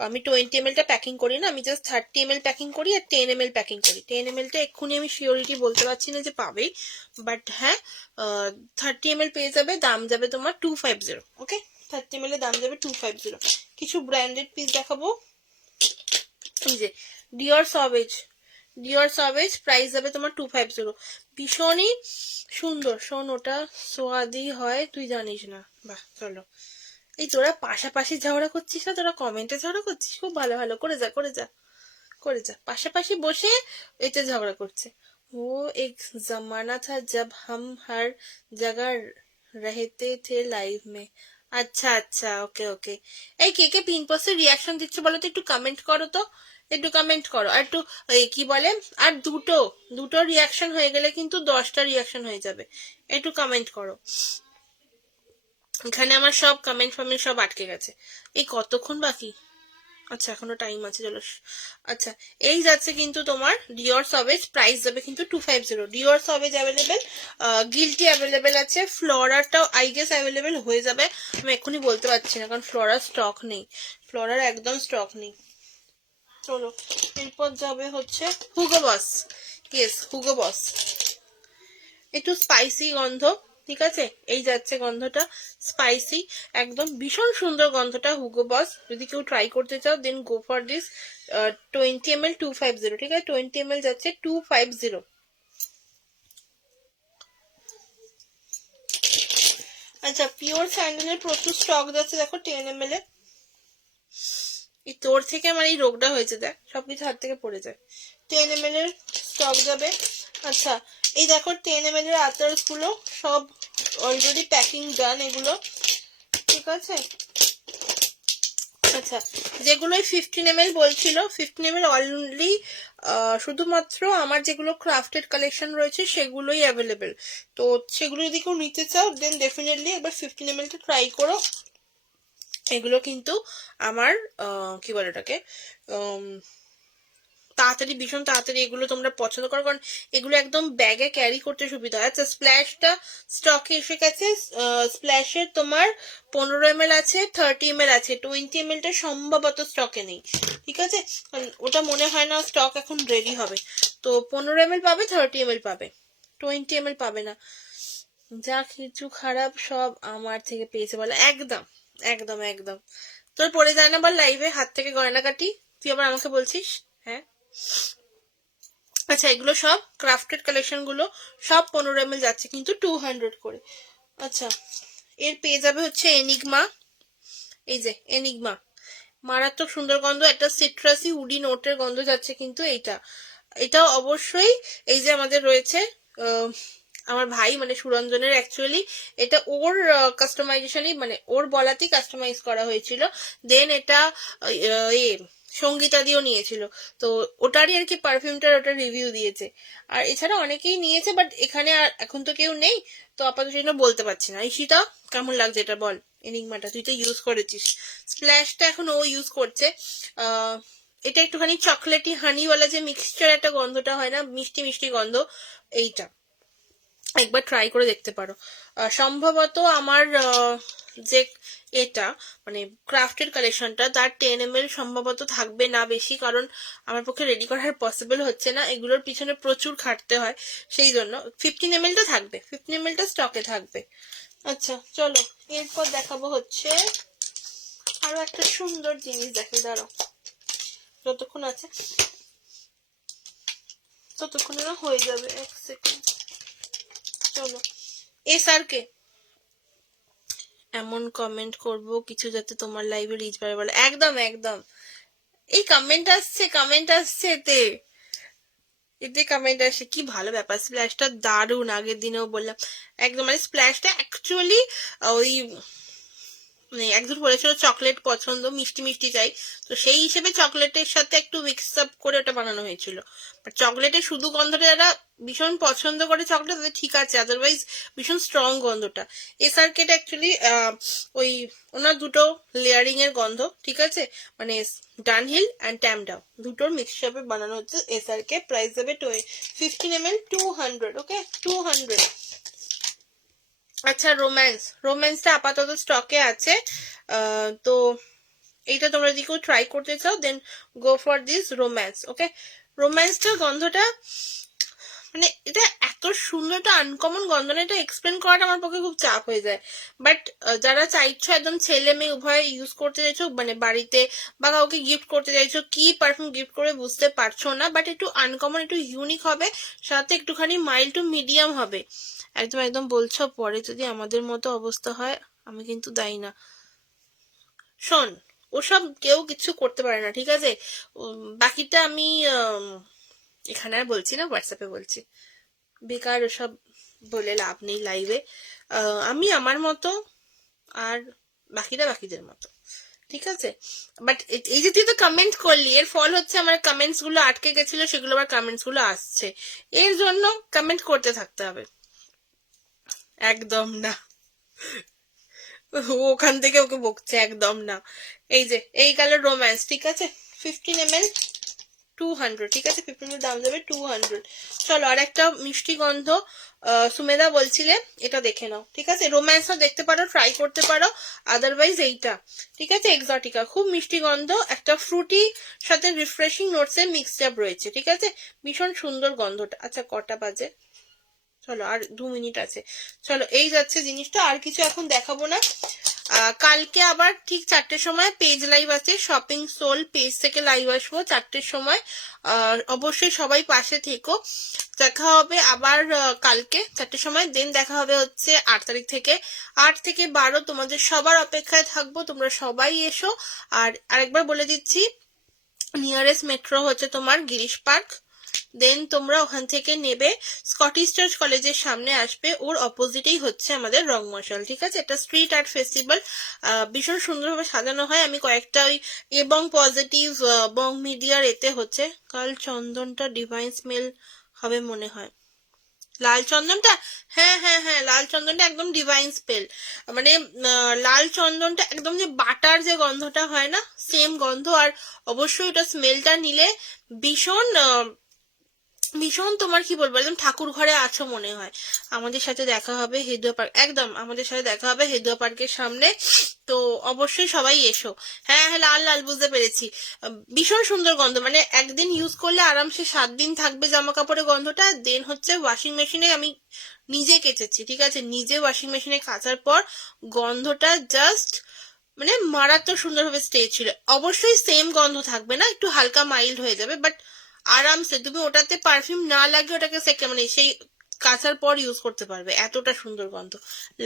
আমি 20 ml টা প্যাকিং করি না, আমি জাস্ট 30 ml প্যাকিং করি আর 10 ml প্যাকিং করি। 10 ml টা এক্ষুনি আমি শিওরিটি বলতে পারছি না যে পাবেই, বাট হ্যাঁ, 30 ml পেয়ে যাবে, দাম যাবে তোমার 250। ওকে, 30 ml এর দাম যাবে 250। কিছু ব্র্যান্ডেড পিস দেখাবো, এই যে ডিওর সবেজ, ডিওর সবেজ প্রাইস যাবে তোমার 250, ভীষণই সুন্দর। শোন, ওটা সোয়াদি হয়, তুই জানিস না। বাহ, চলো, এই তোরা পাশাপাশি ঝগড়া করছিস না, তোরা কমেন্টে ঝগড়া করছিস, খুব ভালো, ভালো করে যা, করে যা, করে যা, পাশাপাশি বসে এতে ঝগড়া করছে। वो एक जमाना था जब हम हर जगह रहते थे लाइव में। আচ্ছা আচ্ছা, ওকে ওকে। এই কে কে পিন পোস্টের রিয়াকশন দিচ্ছ বলো তো, একটু কমেন্ট করো তো, একটু কমেন্ট করো, আর একটু কি বলে, আর দুটো দুটো রিয়াকশন হয়ে গেলে কিন্তু 10টা রিয়াকশন হয়ে যাবে, একটু কমেন্ট করো। এখানে আমার সব কমেন্ট ফমেন্ট সব আটকে গেছে। এই কতক্ষণ বাকি, আচ্ছা এখনো টাইম আছে, চলো। আচ্ছা, এই যাচ্ছে কিন্তু তোমার ডিওর সবেজ, প্রাইস যাবে কিন্তু 250। ডিওর সবেজ অ্যাভেলেবেল, গিল্টি অ্যাভেলেবেল আছে, ফ্লোরারটাও আই গেস অ্যাভেলেবেল হয়ে যাবে, আমি এক্ষুনি বলতে পারছি না, কারণ ফ্লোরার স্টক নেই, ফ্লোরার একদম স্টক নেই। চলো, এরপর যাবে হচ্ছে হুগো বস। ইয়েস, হুগো বস, একটু স্পাইসি গন্ধ, ঠিক আছে। এই যাচ্ছে গন্ধটা স্পাইসি, একদম ভীষণ সুন্দর গন্ধটা হুগো বস। যদি কেউ ট্রাই করতে চাও দেন গো ফর দিস। 20 ml 250, ঠিক আছে, 20 ml যাচ্ছে 250। আচ্ছা, পিওর স্যান্ডেলের প্রচুর স্টক যাচ্ছে, দেখো 10 ml এ। এই তোর থেকে আমার এই রোগটা হয়েছে, দেখ সবকিছু হাত থেকে পড়ে যায়। 10 ml এর স্টক যাবে। আচ্ছা, এই দেখো 10 ml এর আচার্স গুলো সব অলরেডি প্যাকিং ডান এগুলো, ঠিক আছে। আচ্ছা, যেগুলো 15 ml বলছিল, 15 ml অনলি শুধুমাত্র আমার যেগুলো ক্রাফটেড কালেকশন রয়েছে সেগুলোই অ্যাভেলেবেল। তো সেগুলো যদি কেউ নিতে চাও দেন ডেফিনেটলি একবার 15 ml টা ট্রাই করো। এগুলো কিন্তু আমার কি বলে ওটাকে, তাড়াতাড়ি, ভীষণ তাড়াতাড়ি এগুলো তোমরা পছন্দ করো, কারণ এগুলো একদম ব্যাগে ক্যারি করতে সুবিধা হয়। আচ্ছা, স্প্ল্যাশটা স্টকে এসে গেছে। স্প্ল্যাশের তোমার 15 ml আছে, 30 ml আছে, 20 ml টা সম্ভবত স্টকে নেই, ঠিক আছে। ওটা মনে হয় না স্টক এখন রেডি হবে। তো 15 ml পাবে, 30 ml পাবে, 20 ml পাবে না। যা কিছু খারাপ সব আমার থেকে পেয়েছে বলে, একদম একদম একদম। তোর পড়ে যায় না বল লাইভে হাত থেকে গয়না কাটি, তুই আবার আমাকে বলছিস? হ্যাঁ। আচ্ছা, এগুলো সব ক্রাফটেড কালেকশন গুলো সব 15 ml যাচ্ছে কিন্তু 200 করে। আচ্ছা, এর পেয়ে যাবে হচ্ছে এনিগমা। এই যে এনিগমা, মারাত্মক সুন্দর গন্ধ, একটা সিট্রাসি উডি নোটের গন্ধ যাচ্ছে কিন্তু এইটা। এটা অবশ্যই এই যে আমাদের রয়েছে আমার ভাই মানে সুরঞ্জনের, অ্যাকচুয়ালি এটা ওর কাস্টমাইজেশনই, মানে ওর বলাতেই কাস্টমাইজ করা হয়েছিল। দেন এটা সঙ্গীতা দিয়েও নিয়েছিল, তো ওটারই আর কি পারফিউমটার ওটা রিভিউ দিয়েছে। আর এছাড়া অনেকেই নিয়েছে, বাট এখানে আর এখন তো কেউ নেই, তো আপাতত সেটা বলতে পারছি না। ঈশিতা, কেমন লাগছে এটা বল? এনিগমাটা তুই তো ইউজ করেছিস, স্প্ল্যাশটা এখন ও ইউজ করছে। এটা একটুখানি চকলেটি হানিওয়ালা যে মিক্সচার একটা গন্ধটা হয় না, মিষ্টি মিষ্টি গন্ধ, এইটা একবার ট্রাই করে দেখতে পারো। সম্ভবত আমার যে এটা মানে ক্রাফটের কালেকশনটা তার 10 ml সম্ভবত থাকবে না বেশি, কারণ আমার পক্ষে রেডি করার পসিবল হচ্ছে না, এগুলোর পিছনে প্রচুর খাটতে হয়, সেই জন্য 15 ml টা থাকবে, 15 ml টা স্টকে থাকবে। আচ্ছা চলো, এরপর দেখাবো হচ্ছে আরো একটা সুন্দর জিনিস, দেখে দাঁড়াও যতক্ষণ আছে ততক্ষণে না হয়ে যাবে, এক সেকেন্ড। চলো, এসআরকে এমন কমেন্ট করব কিছু যাতে তোমার লাইভে রিচ বাড়ে বলে, একদম একদম। এই কমেন্ট আসছে, কমেন্ট আসছে, এতে এতে কমেন্ট আসে, কি ভালো ব্যাপার। স্প্ল্যাশটা দারুণ, আগের দিনেও বললাম একদম, মানে স্প্ল্যাশটা অ্যাকচুয়ালি ওই মানে একজন বলেছিল চকলেট পছন্দ, মিষ্টি মিষ্টি চাই, তো সেই হিসেবে চকলেটের সাথে একটু মিক্স আপ করে ওটা বানানো হয়েছিল। বাট চকলেটের শুধু গন্ধটা যারা ভীষণ পছন্দ করে চকলেট তাদের ঠিক আছে, আদারওয়াইজ ভীষণ স্ট্রং গন্ধটা। এসআরকেটা অ্যাকচুয়ালি ওই ওনার দুটো লেয়ারিং এর গন্ধ, ঠিক আছে, মানে ডানহিল অ্যান্ড ট্যামডাউ দুটোর মিক্সচারে বানানো হচ্ছে এসআরকে। প্রাইস যাবে 15 ml 200, ওকে 200। আচ্ছা, রোম্যান্সটা আপাতত স্টকে আছে, তো এইটা তোমরা যদি কেউ ট্রাই করতে চাও দেন গো ফর দিস রোম্যান্স, ওকে। রোম্যান্সটার গন্ধটা মানে এটা এত সুন্দর একটা আনকমন গন্ধ না, এটা এক্সপ্লেন করাটা আমার পক্ষে খুব চাপ হয়ে যায়। বাট যারা চাইছো একদম ছেলে মেয়ে উভয় ইউজ করতে চাইছো, মানে বাড়িতে বা কাউকে গিফট করতে চাইছো, কি পারফিউম গিফট করে বুঝতে পারছো না, বাট একটু আনকমন একটু ইউনিক হবে, সাথে একটুখানি মাইল্ড টু মিডিয়াম হবে। একদম একদম বলছো, পরে যদি আমাদের মতো অবস্থা হয় আমি কিন্তু দায়ী না। শোন, ওসব কেউ কিছু করতে পারে না, ঠিক আছে। বাকিটা আমি এখানে আর বলছি না, হোয়াটসঅ্যাপে বলছি, বেকার ওসব বলে লাভ নেই লাইভে। আমি আমার মতো আর বাকিরা বাকিদের মতো, ঠিক আছে। বাট এই যে তুই তো কমেন্ট করলি, এর ফল হচ্ছে আমার কমেন্টস গুলো আটকে গেছিল, সেগুলো আবার কমেন্টস গুলো আসছে, এর জন্য কমেন্ট করতে থাকতে হবে। একদম না, ওখান থেকে ওকে বকছে, একদম না। এই যে এই গেল রোম্যান্স, ঠিক আছে, 15 ml 200, ঠিক আছে, 15 ml দাম যাবে 200। চলো, আর একটা মিষ্টি গন্ধ সুমেদা বলছিলে, এটা দেখে নাও, ঠিক আছে। রোম্যান্সও দেখতে পারো, ট্রাই করতে পারো, আদারওয়াইজ এইটা, ঠিক আছে। এক্সোটিকা খুব মিষ্টি গন্ধ, একটা ফ্রুটি সাথে রিফ্রেশিং নোটস এর মিক্সড আপ রয়েছে, ঠিক আছে, ভীষণ সুন্দর গন্ধটা। আচ্ছা, কটা বাজে? চলো, আর 2 মিনিট আছে। চলো, এই যাচ্ছে জিনিসটা, আর কিছু এখন দেখাবো না। কালকে আবার ঠিক 4টের সময় পেজ লাইভ আছে, শপিং সোল পেজ থেকে লাইভ আসবো 4টের সময়। অবশ্যই সবাই পাশে থেকো। দেখা হবে আবার কালকে 4টের সময়। দেন দেখা হবে হচ্ছে 8 তারিখ থেকে। 8 থেকে 12 তোমাদের সবার অপেক্ষায় থাকবো, তোমরা সবাই এসো। আর আরেকবার বলে দিচ্ছি, নিয়ারেস্ট মেট্রো হচ্ছে তোমার গিরিশ পার্ক। দেন তোমরা ওখান থেকে নেবে, স্কটিশ চার্চ কলেজের সামনে আসবে, ওর অপোজিটেই হচ্ছে আমাদের রং মশাল, ঠিক আছে? এটা স্ট্রিট আর্ট ফেস্টিভ্যাল, ভীষণ সুন্দরভাবে সাজানো হয়। আমি কয়েকটা ওই এবং পজিটিভ বং মিডিয়ার এতে হচ্ছে। কাল চন্দনটা ডিভাইন স্মেল হবে মনে হয়। লাল চন্দনটা, হ্যাঁ হ্যাঁ হ্যাঁ, লাল চন্দনটা একদম ডিভাইন স্মেল, মানে লাল চন্দনটা একদম যে বাটার যে গন্ধটা হয় না, সেম গন্ধ। আর অবশ্যই ওটা স্মেলটা নিলে ভীষণ ভীষণ তোমার কি বলবো, একদম ঠাকুর ঘরে আছো মনে হয়। আমাদের সাথে দেখা হবে হেদুয়া পার্ক, একদম আমাদের সাথে দেখা হবে হেদুয়া পার্কের সামনে। তো অবশ্যই সবাই এসো। হ্যাঁ হ্যাঁ, লাল লাল, বুঝতে পেরেছি। ভীষণ সুন্দর গন্ধ, মানে একদিন ইউজ করলে আরামসে 7 দিন থাকবে জামা কাপড়ের গন্ধটা। দেন হচ্ছে ওয়াশিং মেশিনে আমি নিজে কেচেছি, ঠিক আছে? নিজে ওয়াশিং মেশিনে কাচার পর গন্ধটা জাস্ট মানে মারাত্মক সুন্দরভাবে স্টে ছিল। অবশ্যই সেম গন্ধ থাকবে না, একটু হালকা মাইল্ড হয়ে যাবে, বাট আরামসে তুমি ওটাতে পারফিউম না লাগে ওটাকে মানে সেই কাচার পর ইউজ করতে পারবে, এতটা সুন্দর গন্ধ।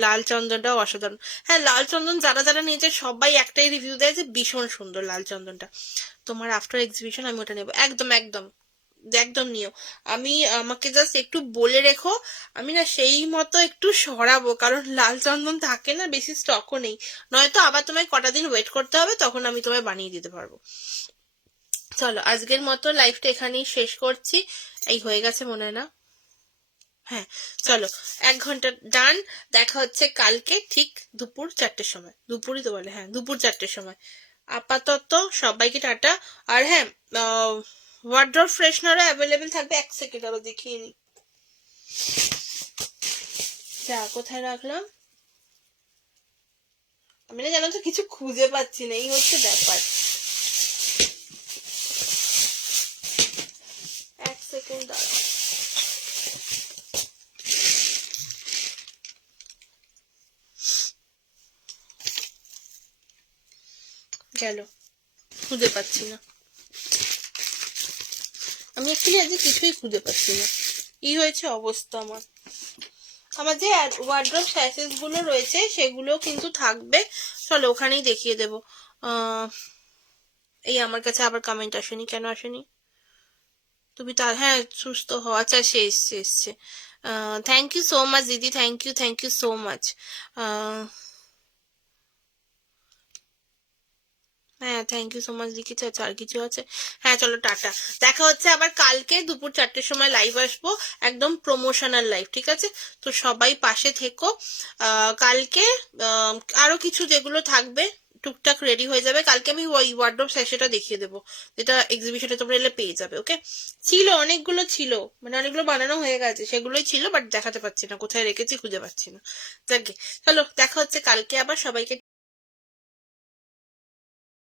লাল চন্দনটাও অসাধারণ। হ্যাঁ, লাল চন্দন যারা যারা নিয়েছে সবাই একটাই রিভিউ দেয় যে ভীষণ সুন্দর লাল চন্দনটা। তোমার আফটার এক্সিবিশন আমি ওটা নেবো, একদম একদম একদম নিও। আমাকে জাস্ট একটু বলে রেখো, আমি না সেই মতো একটু সরাবো, কারণ লাল চন্দন থাকে না, বেশি স্টকও নেই। নয়তো আবার তোমায় কটা দিন ওয়েট করতে হবে, তখন আমি তোমায় বানিয়ে দিতে পারবো। চলো আজকের মতো লাইফটা এখানেই শেষ করছি। এই হয়ে গেছে মনে হয় না? হ্যাঁ, চলো 1 ঘন্টা ডান। দেখা হচ্ছে কালকে ঠিক দুপুর 4টের সময়। দুপুরই তো বলে, হ্যাঁ দুপুর 4টের সময়। আপাতত সবাইকে টাটা। আর হ্যাঁ, ওয়ার্ড্রপ ফ্রেশনারও অ্যাভেলেবেল থাকবে। 1 সেকেন্ড আরো দেখিয়ে নি, যা কোথায় রাখলাম আমি না, জানো তো কিছু খুঁজে পাচ্ছি না, এই হচ্ছে ব্যাপার। 1 সেকেন্ড দাঁড়াও। গেল, খুঁজে পাচ্ছি না আমি, অ্যাকচুয়ালি আজকে কিছুই খুঁজে পাচ্ছি না। এই হয়েছে অবস্থা আমার। আমার যে ওয়ার্ড্রপ স্যাচেস গুলো রয়েছে সেগুলো কিন্তু থাকবে, চলো ওখানেই দেখিয়ে দেবো। এই আমার কাছে আবার কমেন্ট আসেনি, কেন আসেনি? তুমি তার, হ্যাঁ সুস্থ হও, আচ্ছা সে এসছে এসছে। থ্যাংক ইউ সো মাচ দিদি, থ্যাংক ইউ সো মাচ। হ্যাঁ থ্যাংক ইউ সো মাচ লিখেছে। আচ্ছা আর কিছু আছে? হ্যাঁ চলো টাটা। দেখা হচ্ছে আবার কালকে দুপুর 4টের সময় লাইভ আসবো, একদম প্রমোশনাল লাইভ, ঠিক আছে? তো সবাই পাশে থেকো। কালকে আরো কিছু যেগুলো থাকবে টুকটাক রেডি হয়ে যাবে। কালকে আমি ওই ওয়ার্ড্রোব সেটা দেখিয়ে দেবো, যেটা এক্সিবিশনে তোমরা এলে পেয়ে যাবে। ওকে, ছিল অনেকগুলো, ছিল মানে অনেকগুলো বানানো হয়ে গেছে, সেগুলোই ছিল, বাট দেখাতে পাচ্ছি না, কোথায় রেখেছি খুঁজে পাচ্ছি না। যাকে চলো দেখা হচ্ছে কালকে আবার। সবাইকে